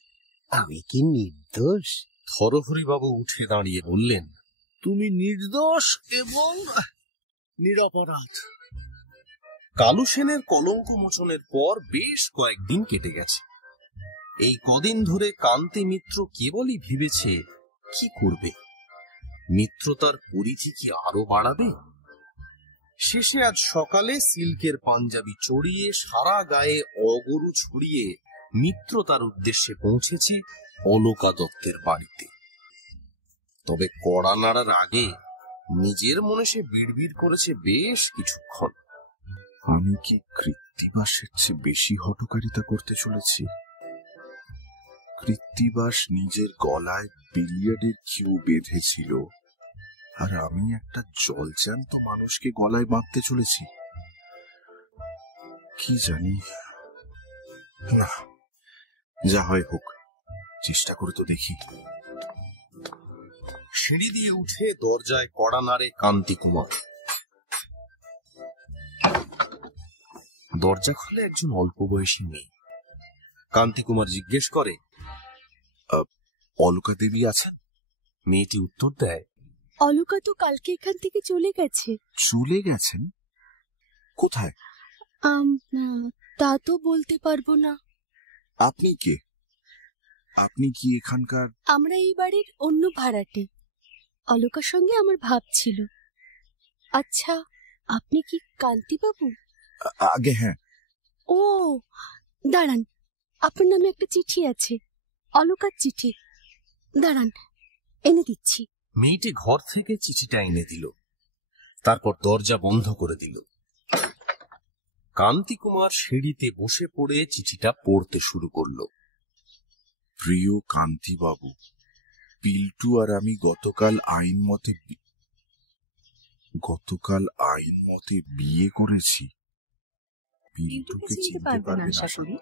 আমি কি নির্দোষ? থরহরিবাবু উঠে দাঁড়িয়ে বললেন, তুমি নির্দোষ এবং নিরপরাধ। কালু সেনের কলঙ্ক মোচনের পর বেশ কয়েকদিন কেটে গেছে। এই কদিন ধরে কান্তি মিত্র কেবলই ভেবেছে কি করবে। মিত্রতার পরিধি কি আরো বাড়াবে? শেষে আজ সকালে সিল্কের পাঞ্জাবি চড়িয়ে সারা গায়ে অগরু ছড়িয়ে মিত্রতার উদ্দেশ্যে পৌঁছেছে অলকা দত্তের বাড়িতে। তবে কড়া নাড়ার আগে নিজের মনে সে বিড়বিড় করেছে বেশ কিছুক্ষণ, আমি কি কৃত্তিবাসের চেয়ে বেশি হঠকারিতা করতে চলেছি? কৃত্তিবাস নিজের গলায় বিলিয়ার্ডের কিউ বেঁধেছিল, আর আমি একটা জলজ্যান্ত মানুষকে গলায় বাঁধতে চলেছি। কি জানি, না, যা হয় হোক, চেষ্টা করে তো দেখি। সিঁড়ি দিয়ে উঠে দরজায় কড়া নাড়ে কান্তি কুমার। দরজা খুলে একজন অল্প বয়সী মেয়ে। কান্তি কুমার জিজ্ঞেস করে, অলকা দেবী আছেন? মেয়েটি উত্তর দেয়, অলকা তো কালকে এখান থেকে চলে গেছে। চলে গেছেন? কোথায়? তা তো বলতে পারবো না। আপনি কে? আপনি কি এখানকার? আমরা এই বাড়ির অন্য ভাড়াটে। অলকার সঙ্গে আমার ভাব ছিল। আচ্ছা, আপনি কি কান্তিবাবু? আগে হ্যাঁ। ও দাঁড়ান, আপনার নামে একটা চিঠি আছে, অলকার চিঠি। দাঁড়ান, এনে দিচ্ছি। মেয়েটি ঘর থেকে চিঠিটা এনে দিল, তারপর দরজা বন্ধ করে দিল। কান্তি কুমার সিঁড়িতে বসে পড়ে চিঠিটা পড়তে শুরু করলো। প্রিয় কান্তিবাবু, পিল্টু আর আমি গতকাল আইন মতে বিয়ে করেছি। পিল্টুকে চিনতে পারবেন আশা করি।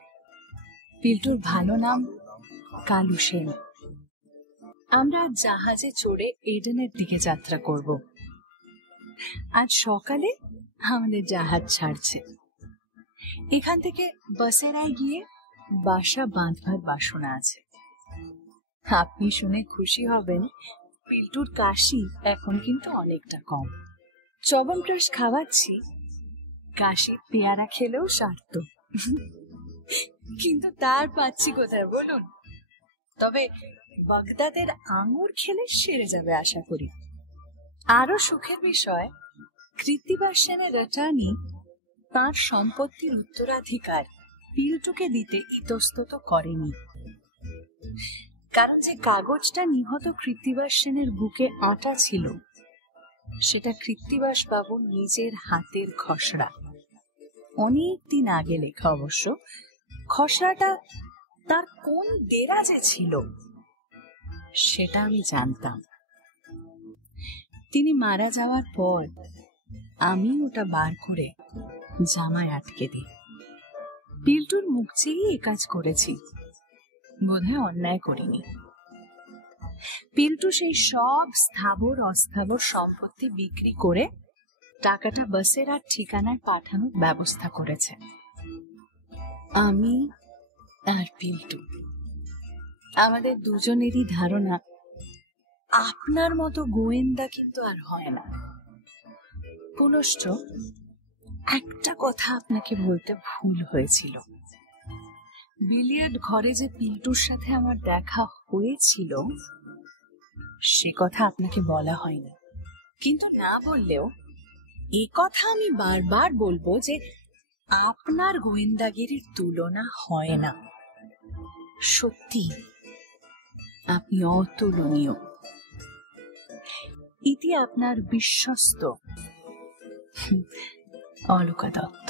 পিল্টুর ভালো নাম কালু সেন। আমরা জাহাজে চড়ে এডেনের দিকে যাত্রা করব। আজ সকালে আমাদের জাহাজ ছাড়ছে। এখান থেকে বাসেরায় গিয়ে বাসা বাঁধবার বাসনা আছে। আপনি শুনে খুশি হবেন, পিল্টুর কাশি এখন কিন্তু অনেকটা কম। চবনপ্রাশ খাওয়াচ্ছি, কাশি পেয়ারা খেলেও সারত। কিন্তু তার পাচ্ছি কোথায় বলুন? তবে বাগদাদের আঙুর খেলে সেরে যাবে আশা করি। আরো সুখের বিষয়, কৃত্তিবাস সেনের অ্যাটর্নি তাঁর সম্পত্তির উত্তরাধিকার পিল্টুকে দিতে ইতস্তত করেনি। কারণ যে কাগজটা নিহত কৃত্তিবাস সেনের বুকে আঁটা ছিল, সেটা কৃত্তিবাস বাবু নিজের হাতের খসড়া। অনেক দিন আগে লেখা অবশ্য। খসড়াটা তার কোন দেরাজে ছিল সেটা আমি জানতাম। তিনি মারা যাওয়ার পর আমি ওটা বার করে জামায় আটকে দিই। পিল্টুর মুখ চেয়েই এ কাজ করেছি, বোধহয় অন্যায় করিনি। পিল্টু সেই সব স্থাবর অস্থাবর সম্পত্তি বিক্রি করে টাকাটা বাসের আর ঠিকানায় পাঠানোর ব্যবস্থা করেছে। আমি আর পিল্টু, আমাদের দুজনেরই ধারণা আপনার মতো গোয়েন্দা কিন্তু আর হয় না। পুনশ্চ একটা কথা আপনাকে বলতে ভুল হয়েছিল। বিলিয়ার্ড ঘরে যে পিল্টুর সাথে আমার দেখা হয়েছিল, সে কথা আপনাকে বলা হয়নি। কিন্তু না বললেও এ কথা আমি বারবার বলবো যে আপনার গোয়েন্দাগিরির তুলনা হয় না। সত্যি আপনি অতুলনীয়। ইতি আপনার বিশ্বস্ত অলকা দত্ত।